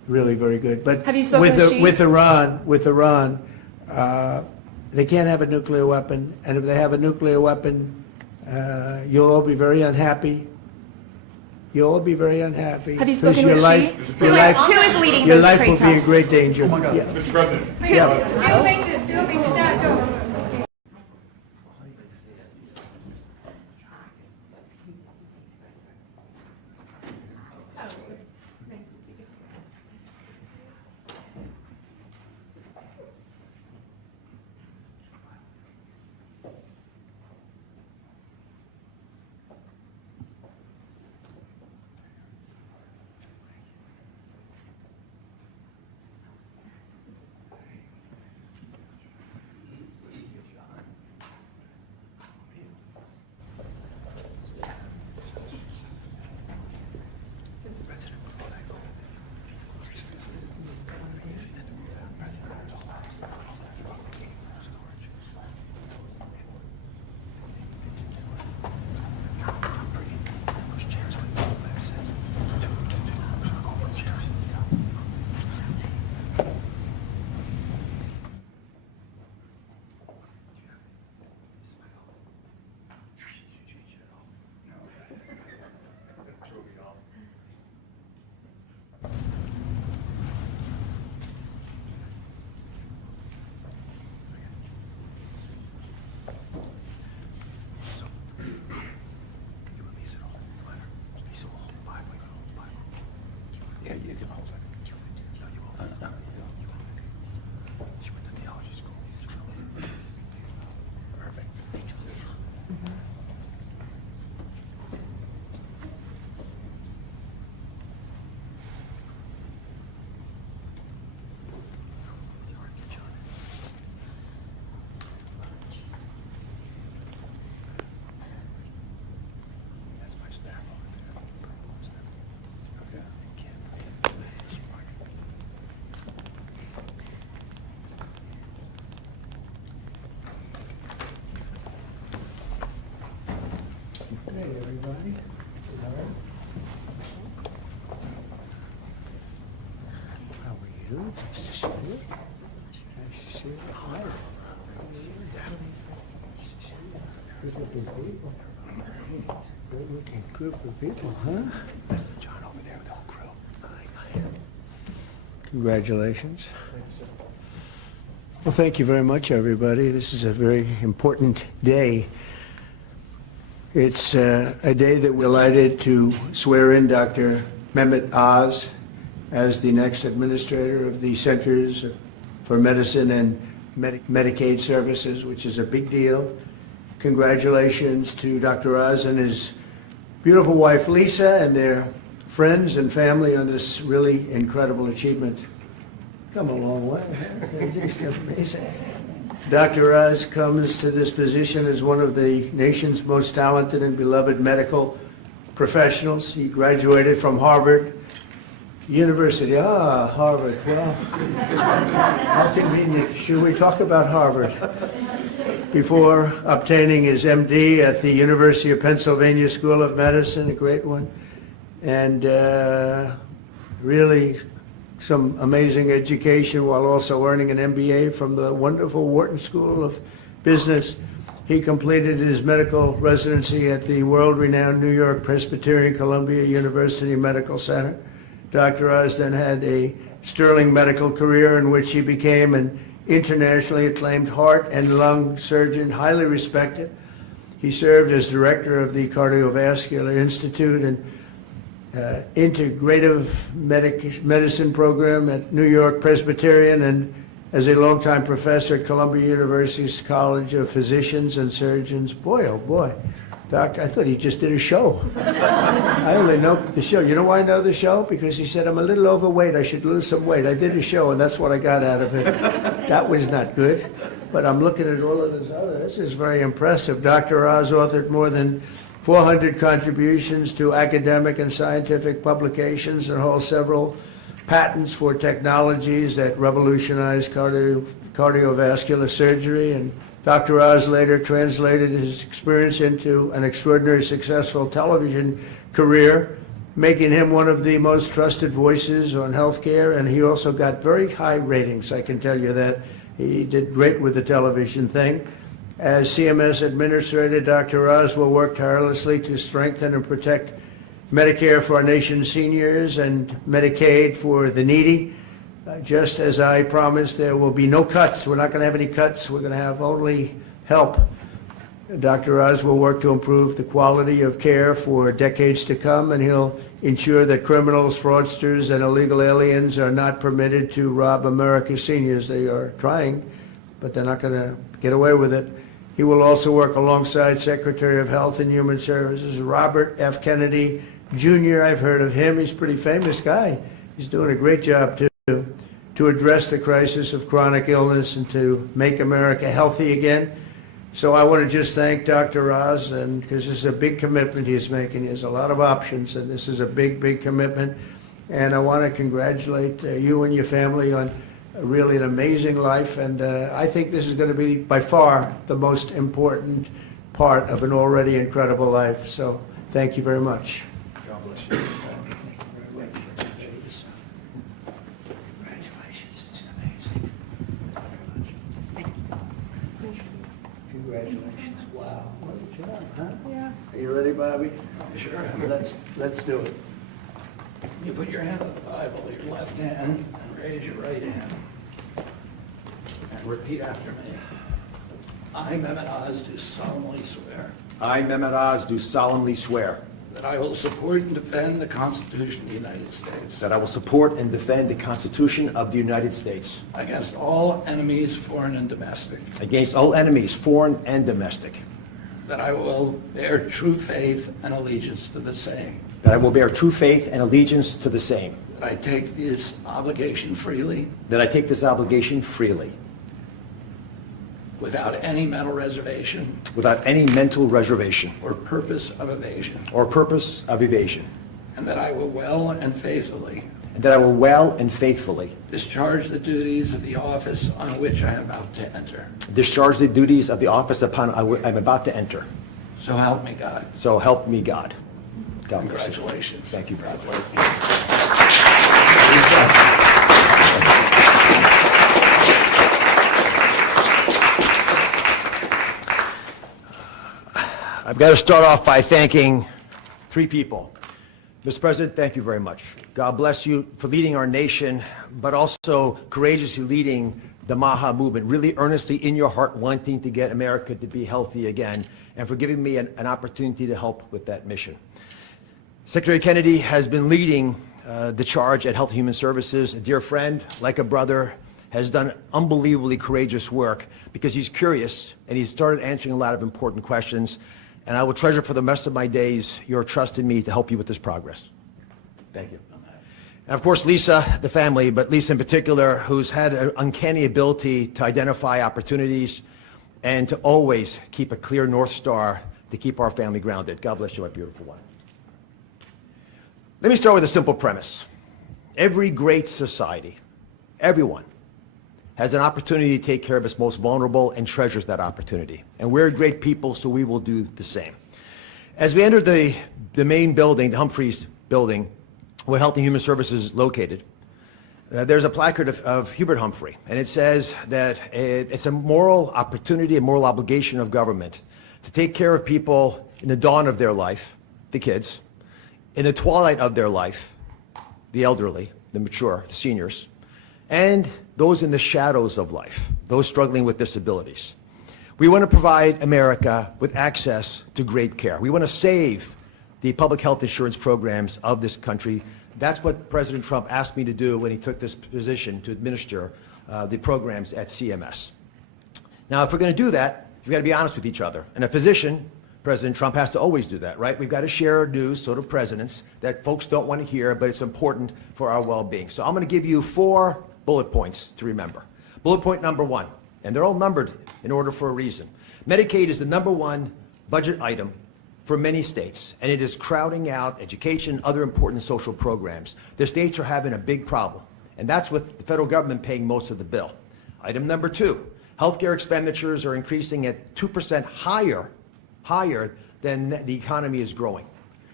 really very good. But Have you spoken with Xi? with Iran, they can't have a nuclear weapon, and if they have a nuclear weapon, you'll all be very unhappy. You'll all be very unhappy. Have you because spoken with Xi? your life, Who is leading your those life trade will be in talks? great danger. Oh my God. Yeah. Mr. President. Yeah. Yeah, you can hold it. No, you won't. No, she went to theology school. Perfect. That's my staff over there. Okay. Hey, everybody. All right. How are you? Nice to see you. Nice to see you. Hi. Good looking people. Good looking group of people, huh? That's the John over there with the whole crew. Congratulations. Well, thank you very much, everybody. This is a very important day. It's a day that we're delighted to swear in Dr. Mehmet Oz as the next administrator of the Centers for Medicine and Medicaid Services, which is a big deal. Congratulations to Dr. Oz and his beautiful wife, Lisa, and their friends and family on this really incredible achievement. Come a long way. It's amazing. Dr. Oz comes to this position as one of the nation's most talented and beloved medical professionals. He graduated from Harvard University. Harvard. Well, how convenient. Should we talk about Harvard? Before obtaining his MD at the University of Pennsylvania School of Medicine, a great one, and really some amazing education while also earning an MBA from the wonderful Wharton School of Business. He completed his medical residency at the world-renowned New York Presbyterian Columbia University Medical Center. Dr. Oz then had a sterling medical career in which he became an internationally acclaimed heart and lung surgeon, highly respected. He served as director of the Cardiovascular Institute and integrative medicine program at New York Presbyterian, and as a longtime professor at Columbia University's College of Physicians and Surgeons. Boy, oh boy, Doctor, I thought he just did a show. I only know the show. You know why I know the show? Because he said, I'm a little overweight, I should lose some weight. I did a show, and that's what I got out of it. That was not good. But I'm looking at all of this other. This is very impressive. Dr. Oz authored more than 400 contributions to academic and scientific publications and holds several patents for technologies that revolutionize cardiovascular surgery. And Dr. Oz later translated his experience into an extraordinarily successful television career, making him one of the most trusted voices on healthcare, and he also got very high ratings, I can tell you that. He did great with the television thing. As CMS Administrator, Dr. Oz will work tirelessly to strengthen and protect Medicare for our nation's seniors and Medicaid for the needy. Just as I promised, there will be no cuts. We're not going to have any cuts. We're going to have only help. Dr. Oz will work to improve the quality of care for decades to come, and he'll ensure that criminals, fraudsters, and illegal aliens are not permitted to rob America's seniors. They are trying, but they're not going to get away with it. He will also work alongside Secretary of Health and Human Services, Robert F. Kennedy, Jr. I've heard of him. He's a pretty famous guy. He's doing a great job, too, to address the crisis of chronic illness and to make America healthy again. So I want to just thank Dr. Oz, and because this is a big commitment he's making. He has a lot of options, and this is a big, big commitment. And I want to congratulate you and your family on really an amazing life. And I think this is going to be by far the most important part of an already incredible life. So thank you very much. God bless you. Congratulations. It's amazing. Congratulations. Wow. What a job, huh? Yeah. Are you ready, Bobby? Sure. Let's do it. You put your hand on the Bible, your left hand, and raise your right hand. And repeat after me. I, Mehmet Oz, do solemnly swear I, Mehmet Oz, do solemnly swear that I will support and defend the Constitution of the United States that I will support and defend the Constitution of the United States against all enemies, foreign and domestic, against all enemies, foreign and domestic, that I will bear true faith and allegiance to the same, that I will bear true faith and allegiance to the same, that I take this obligation freely that I take this obligation freely, without any mental reservation without any mental reservation or purpose of evasion, or purpose of evasion, and that I will well and faithfully and that I will well and faithfully discharge the duties of the office on which I am about to enter. discharge the duties of the office upon I'm about to enter. So help me God. So help me God. God bless you. Congratulations. Thank you, brother. I've got to start off by thanking three people. Mr. President, thank you very much. God bless you for leading our nation, but also courageously leading the MAHA movement, really earnestly in your heart wanting to get America to be healthy again, and for giving me an opportunity to help with that mission. Secretary Kennedy has been leading the charge at Health and Human Services. A dear friend, like a brother, has done unbelievably courageous work because he's curious and he's started answering a lot of important questions. And I will treasure for the rest of my days your trust in me to help you with this progress. Thank you. And of course, Lisa, the family, but Lisa in particular, who's had an uncanny ability to identify opportunities and to always keep a clear North Star to keep our family grounded. God bless you, my beautiful one. Let me start with a simple premise. Every great society, everyone, has an opportunity to take care of its most vulnerable and treasures that opportunity. And we're great people, so we will do the same. As we entered the main building, the Humphreys building, where Health and Human Services is located, there's a placard of Hubert Humphrey, and it says that it's a moral opportunity, a moral obligation of government to take care of people in the dawn of their life, the kids, in the twilight of their life, the elderly, the mature, the seniors, and those in the shadows of life, those struggling with disabilities. We want to provide America with access to great care. We want to save the public health insurance programs of this country. That's what President Trump asked me to do when he took this position to administer the programs at CMS. Now, if we're going to do that, we've got to be honest with each other. And a physician, President Trump, has to always do that, right? We've got to share news, sort of presidents, that folks don't want to hear, but it's important for our well-being. So I'm going to give you 4 bullet points to remember. Bullet point number 1, and they're all numbered in order for a reason. Medicaid is the #1 budget item for many states, and it is crowding out education, other important social programs. The states are having a big problem, and that's with the federal government paying most of the bill. Item number 2, healthcare expenditures are increasing at 2% higher than the economy is growing.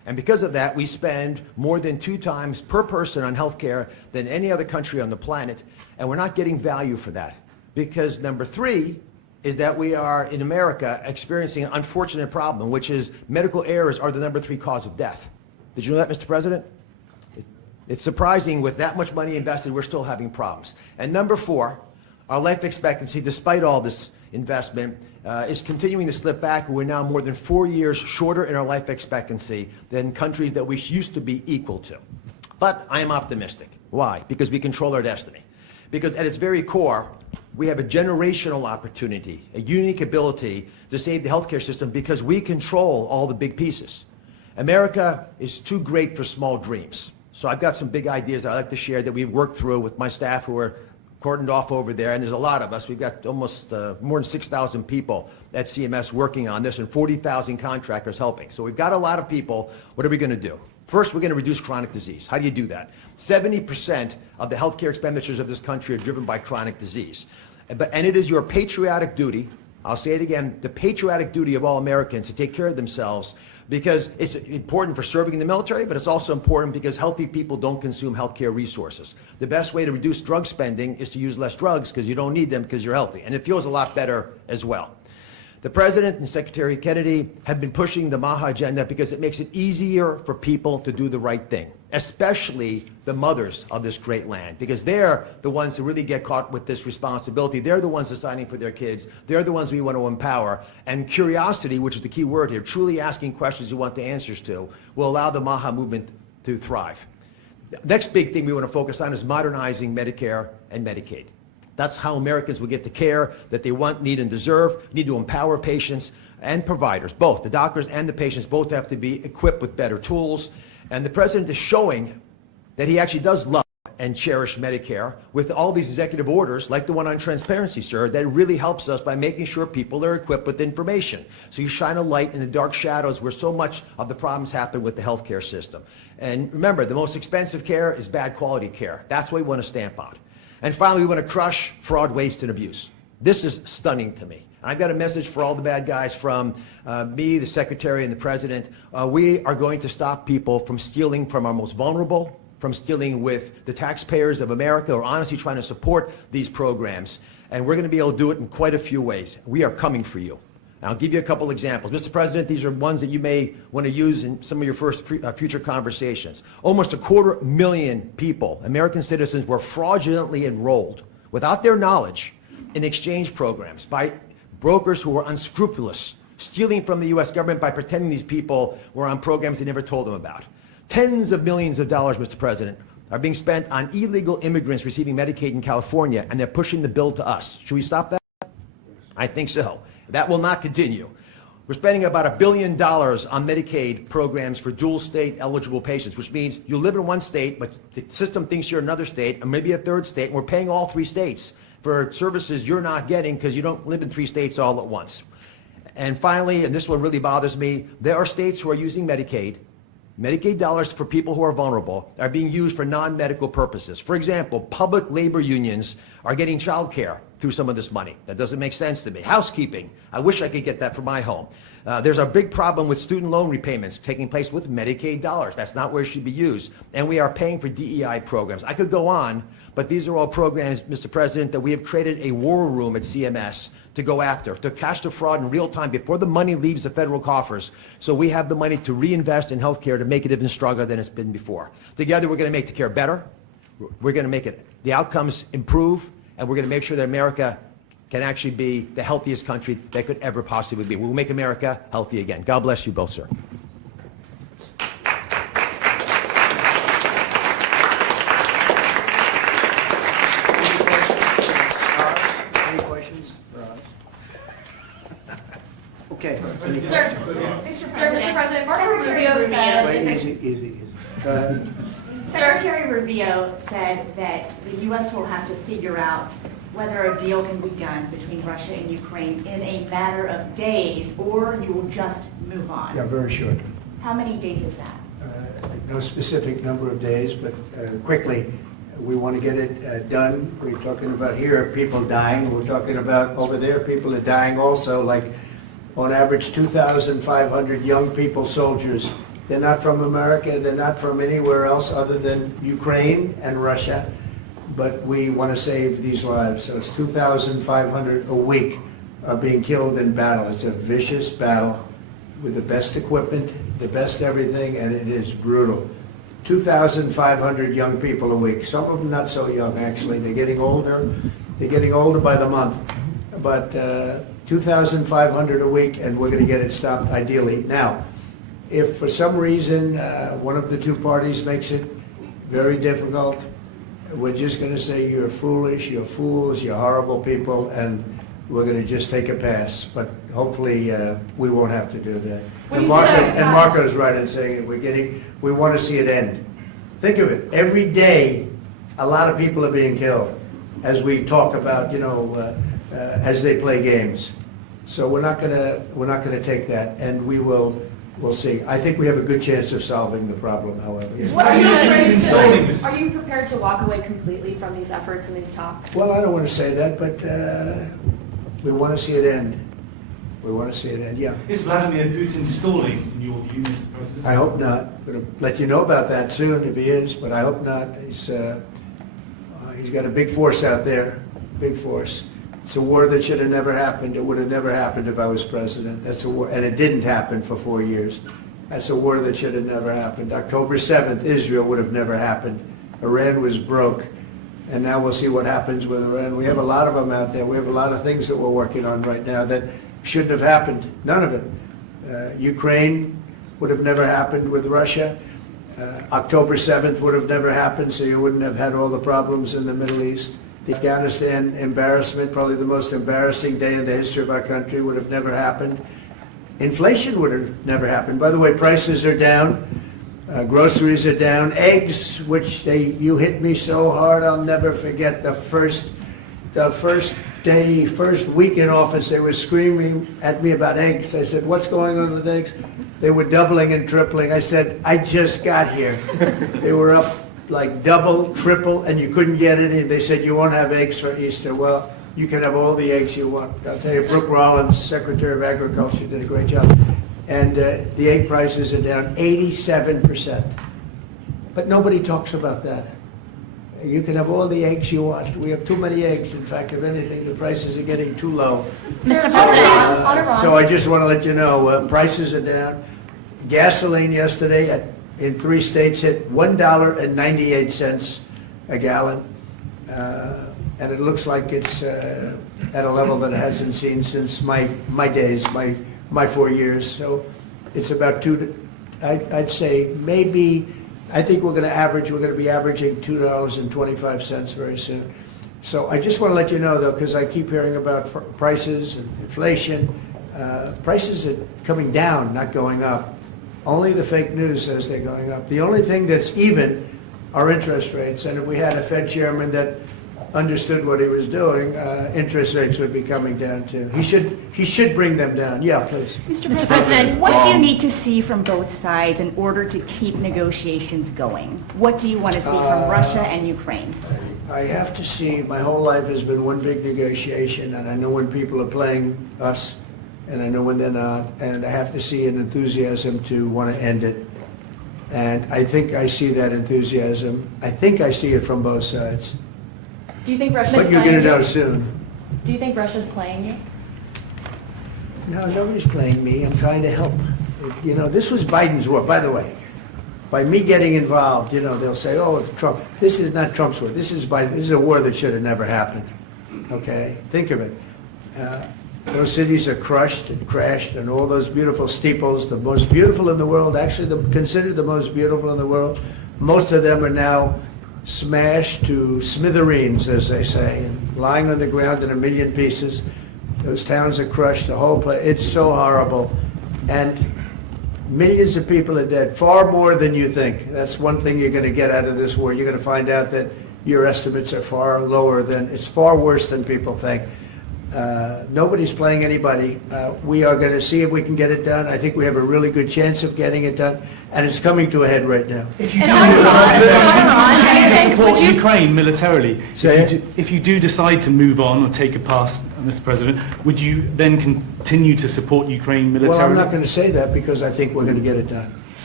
And because of that, we spend more than 2 times per person on healthcare than any other country on the planet, and we're not getting value for that. Because number 3 is that we are, in America, experiencing an unfortunate problem, which is medical errors are the number 3 cause of death. Did you know that, Mr. President? It's surprising with that much money invested, we're still having problems. And number 4, our life expectancy, despite all this investment, is continuing to slip back. We're now more than 4 years shorter in our life expectancy than countries that we used to be equal to. But I am optimistic. Why? Because we control our destiny. Because at its very core, we have a generational opportunity, a unique ability to save the healthcare system because we control all the big pieces. America is too great for small dreams. So I've got some big ideas that I'd like to share that we've worked through with my staff who are cordoned off over there, and there's a lot of us. We've got almost more than 6,000 people at CMS working on this and 40,000 contractors helping. So we've got a lot of people. What are we going to do? First, we're going to reduce chronic disease. How do you do that? 70% of the healthcare expenditures of this country are driven by chronic disease. And it is your patriotic duty, I'll say it again, the patriotic duty of all Americans to take care of themselves, because it's important for serving in the military, but it's also important because healthy people don't consume healthcare resources. The best way to reduce drug spending is to use less drugs because you don't need them because you're healthy. And it feels a lot better as well. The President and Secretary Kennedy have been pushing the MAHA agenda because it makes it easier for people to do the right thing, especially the mothers of this great land, because they're the ones who really get caught with this responsibility. They're the ones deciding for their kids. They're the ones we want to empower. And curiosity, which is the key word here, truly asking questions you want the answers to, will allow the MAHA movement to thrive. The next big thing we want to focus on is modernizing Medicare and Medicaid. That's how Americans will get the care that they want, need, and deserve. Need to empower patients and providers, both. The doctors and the patients both have to be equipped with better tools. And the President is showing that he actually does love and cherish Medicare with all these executive orders, like the one on transparency, sir, that really helps us by making sure people are equipped with information. So you shine a light in the dark shadows where so much of the problems happen with the healthcare system. And remember, the most expensive care is bad quality care. That's what we want to stamp out. And finally, we want to crush fraud, waste, and abuse. This is stunning to me. I've got a message for all the bad guys from me, the Secretary, and the President. We are going to stop people from stealing from our most vulnerable, from stealing with the taxpayers of America, or honestly trying to support these programs. And we're going to be able to do it in quite a few ways. We are coming for you. And I'll give you a couple examples. Mr. President, these are ones that you may want to use in some of your first future conversations. Almost 250,000 people, American citizens, were fraudulently enrolled without their knowledge in exchange programs by brokers who were unscrupulous, stealing from the U.S. government by pretending these people were on programs they never told them about. Tens of millions of dollars, Mr. President, are being spent on illegal immigrants receiving Medicaid in California, and they're pushing the bill to us. Should we stop that? I think so. That will not continue. We're spending about $1 billion on Medicaid programs for dual state eligible patients, which means you live in one state, but the system thinks you're in another state, or maybe a third state, and we're paying all 3 states for services you're not getting because you don't live in 3 states all at once. And finally, and this one really bothers me, there are states who are using Medicaid dollars for people who are vulnerable are being used for non-medical purposes. For example, public labor unions are getting child care through some of this money. That doesn't make sense to me. Housekeeping, I wish I could get that for my home. There's a big problem with student loan repayments taking place with Medicaid dollars. That's not where it should be used. And we are paying for DEI programs. I could go on, but these are all programs, Mr. President, that we have created a war room at CMS to go after, to catch the fraud in real time before the money leaves the federal coffers. So we have the money to reinvest in healthcare to make it even stronger than it's been before. Together, we're going to make the care better. We're going to make the outcomes improve, and we're going to make sure that America can actually be the healthiest country that could ever possibly be. We'll make America healthy again. God bless you both, sir. Any questions for us? Okay. Sir, Mr. President, Marco Rubio said. Wait, easy. Go ahead. Secretary Rubio said that the U.S. will have to figure out whether a deal can be done between Russia and Ukraine in a matter of days, or you will just move on. Yeah, very short. How many days is that? No specific number of days, but quickly, we want to get it done. We're talking about here, people dying. We're talking about over there, people are dying also, like on average 2,500 young people, soldiers, They're not from America, they're not from anywhere else other than Ukraine and Russia, but we want to save these lives. So it's 2,500 a week are being killed in battle. It's a vicious battle with the best equipment, the best everything, and it is brutal. 2,500 young people a week. Some of them not so young, actually. They're getting older. They're getting older by the month. But 2,500 a week, and we're going to get it stopped ideally. Now, if for some reason one of the two parties makes it very difficult, we're just going to say you're foolish, you're fools, you're horrible people, and we're going to just take a pass. But hopefully we won't have to do that. When And you say pass- Marco's right in saying it. We want to see it end. Think of it. Every day, a lot of people are being killed as we talk about, as they play games. So we're not gonna take that, and we'll see. I think we have a good chance of solving the problem, however. What are you Installing- prepared to, are you prepared to walk away completely from these efforts and these talks? Well, I don't want to say that, but we want to see it end. We want to see it end, yeah. Is Vladimir Putin stalling, in your view, Mr. President? I hope not. I'm going to let you know about that soon if he is, but I hope not. He's got a big force out there, big force. It's a war that should have never happened. It would have never happened if I was president. That's a war, and it didn't happen for 4 years. That's a war that should have never happened. October 7th, Israel would have never happened. Iran was broke, and now we'll see what happens with Iran. We have a lot of them out there. We have a lot of things that we're working on right now that shouldn't have happened. None of it. Ukraine would have never happened with Russia. October 7th would have never happened, so you wouldn't have had all the problems in the Middle East. The Afghanistan embarrassment, probably the most embarrassing day in the history of our country, would have never happened. Inflation would have never happened. By the way, prices are down. Groceries are down. Eggs, which you hit me so hard, I'll never forget the first week in office, they were screaming at me about eggs. I said, what's going on with eggs? They were doubling and tripling. I said, I just got here. They were up like double, triple, and you couldn't get any. They said, you won't have eggs for Easter. Well, you can have all the eggs you want. I'll tell you, Brooke Rollins, Secretary of Agriculture, did a great job. And the egg prices are down 87%. But nobody talks about that. You can have all the eggs you want. We have too many eggs. In fact, if anything, the prices are getting too low. Mr. On President, Iran. So I just want to let you know, prices are down. Gasoline yesterday in 3 states hit $1.98 a gallon. And it looks like it's at a level that it hasn't seen since my days, my 4 years. So it's about I'd say maybe, I think we're going to be averaging $2.25 very soon. So I just want to let you know, though, because I keep hearing about prices and inflation. Prices are coming down, not going up. Only the fake news says they're going up. The only thing that's even are interest rates. And if we had a Fed chairman that understood what he was doing, interest rates would be coming down too. He should bring them down. Yeah, please. Mr. President, what do you need to see from both sides in order to keep negotiations going? What do you want to see from Russia and Ukraine? I have to see, my whole life has been one big negotiation, and I know when people are playing us, and I know when they're not, and I have to see an enthusiasm to want to end it. And I think I see that enthusiasm. I think I see it from both sides. Do you think Russia's But you're playing going to know you? soon. Do you think Russia's playing you? No, nobody's playing me. I'm trying to help. This was Biden's war, by the way. By me getting involved, they'll say, oh, it's Trump. This is not Trump's war. This is Biden. This is a war that should have never happened. Okay? Think of it. Those cities are crushed and crashed, and all those beautiful steeples, the most beautiful in the world, actually considered the most beautiful in the world, most of them are now smashed to smithereens, as they say, and lying on the ground in a million pieces. Those towns are crushed, the whole place. It's so horrible. And millions of people are dead, far more than you think. That's one thing you're going to get out of this war. You're going to find out that your estimates are far lower than, it's far worse than people think. Nobody's playing anybody. We are going to see if we can get it done. I think we have a really good chance of getting it done, and it's coming to a head right now. If you do Iran, support Ukraine militarily, Say if you do decide to move on or take a pass, Mr. President, would you then continue to support Ukraine militarily? Well, I'm not going to say that because I think we're going to get it done.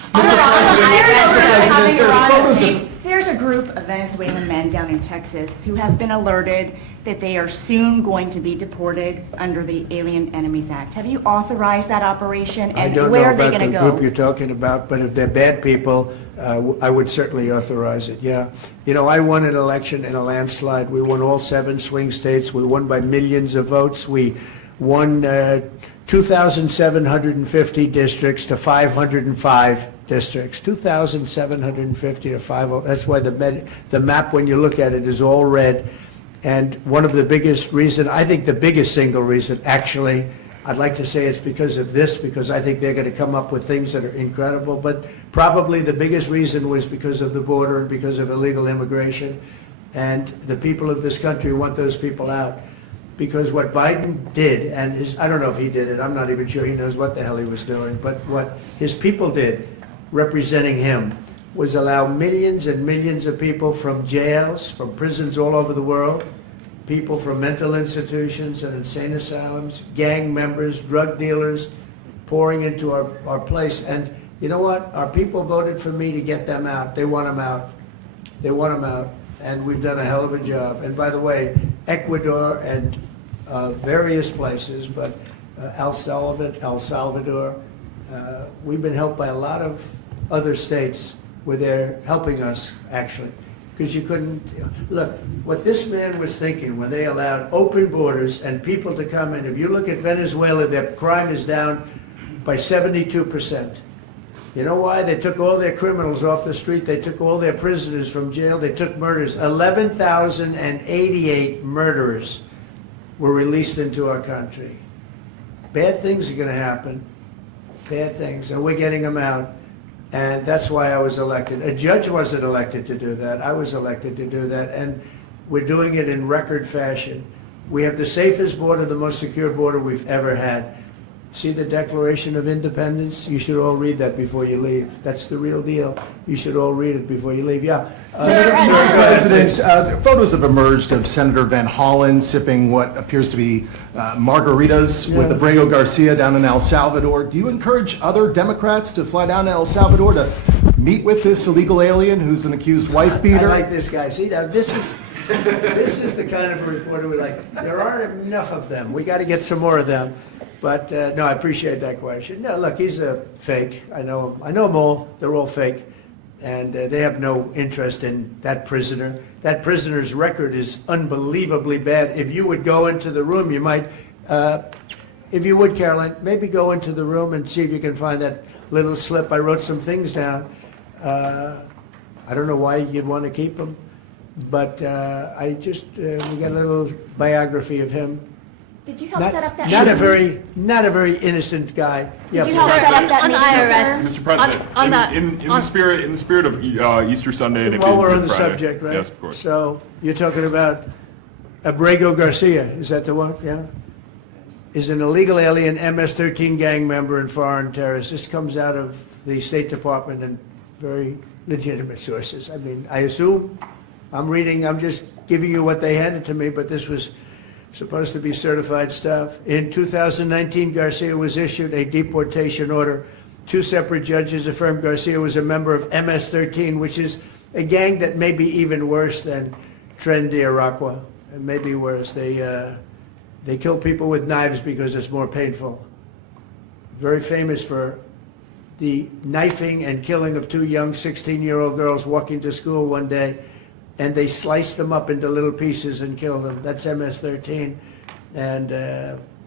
There's a group of Venezuelan men down in Texas who have been alerted that they are soon going to be deported under the Alien Enemies Act. Have you authorized that operation, I and don't where know are they about going the to group you're go? talking about, but if they're bad people, I would certainly authorize it, yeah. You know, I won an election in a landslide. We won all 7 swing states. We won by millions of votes. We won 2,750 districts to 505 districts. 2,750 to 5. That's why the map, when you look at it, is all red. And one of the biggest reason, I think the biggest single reason, actually, I'd like to say it's because of this, because I think they're going to come up with things that are incredible, but probably the biggest reason was because of the border and because of illegal immigration. And the people of this country want those people out. Because what Biden did, and I don't know if he did it, I'm not even sure he knows what the hell he was doing, but what his people did, representing him, was allow millions and millions of people from jails, from prisons all over the world, people from mental institutions and insane asylums, gang members, drug dealers, pouring into our place. And you know what? Our people voted for me to get them out. They want them out. They want them out. And we've done a hell of a job. And by the way, Ecuador and various places, but El Salvador, we've been helped by a lot of other states where they're helping us, actually. Because you couldn't, look, what this man was thinking when they allowed open borders and people to come in, if you look at Venezuela, their crime is down by 72%. You know why? They took all their criminals off the street. They took all their prisoners from jail. They took murders. 11,088 murderers were released into our country. Bad things are going to happen. Bad things. And we're getting them out. And that's why I was elected. A judge wasn't elected to do that. I was elected to do that. And we're doing it in record fashion. We have the safest border, the most secure border we've ever had. See the Declaration of Independence? You should all read that before you leave. That's the real deal. You should all read it before you leave. Yeah. Mr. President, photos have emerged of Senator Van Hollen sipping what appears to be margaritas with Abrego Garcia down in El Salvador. Do you encourage other Democrats to fly down to El Salvador to meet with this illegal alien who's an accused wife beater? I like this guy. See, now this is the kind of reporter we like. There aren't enough of them. We got to get some more of them. But no, I appreciate that question. No, look, he's a fake. I know him. I know them all. They're all fake. And they have no interest in that prisoner. That prisoner's record is unbelievably bad. If you would go into the room, you might, if you would, Caroline, maybe go into the room and see if you can find that little slip. I wrote some things down. I don't know why you'd want to keep them, but we got a little biography of him. Did you help set up that Not a meeting? very innocent guy. Did you help set up that on the meeting, IRS. sir? Mr. President, in the spirit of Easter Sunday and it While being we're on Good the Friday. subject, right? Yes, of course. So you're talking about Abrego Garcia, is that the one? Yeah? Is an illegal alien, MS-13 gang member and foreign terrorist. This comes out of the State Department and very legitimate sources. I mean, I assume, I'm just giving you what they handed to me, but this was supposed to be certified stuff. In 2019, Garcia was issued a deportation order. 2 separate judges affirmed Garcia was a member of MS-13, which is a gang that may be even worse than Tren de Aragua. It may be worse. They kill people with knives because it's more painful. Very famous for the knifing and killing of 2 young 16-year-old girls walking to school one day, and they sliced them up into little pieces and killed them. That's MS-13. And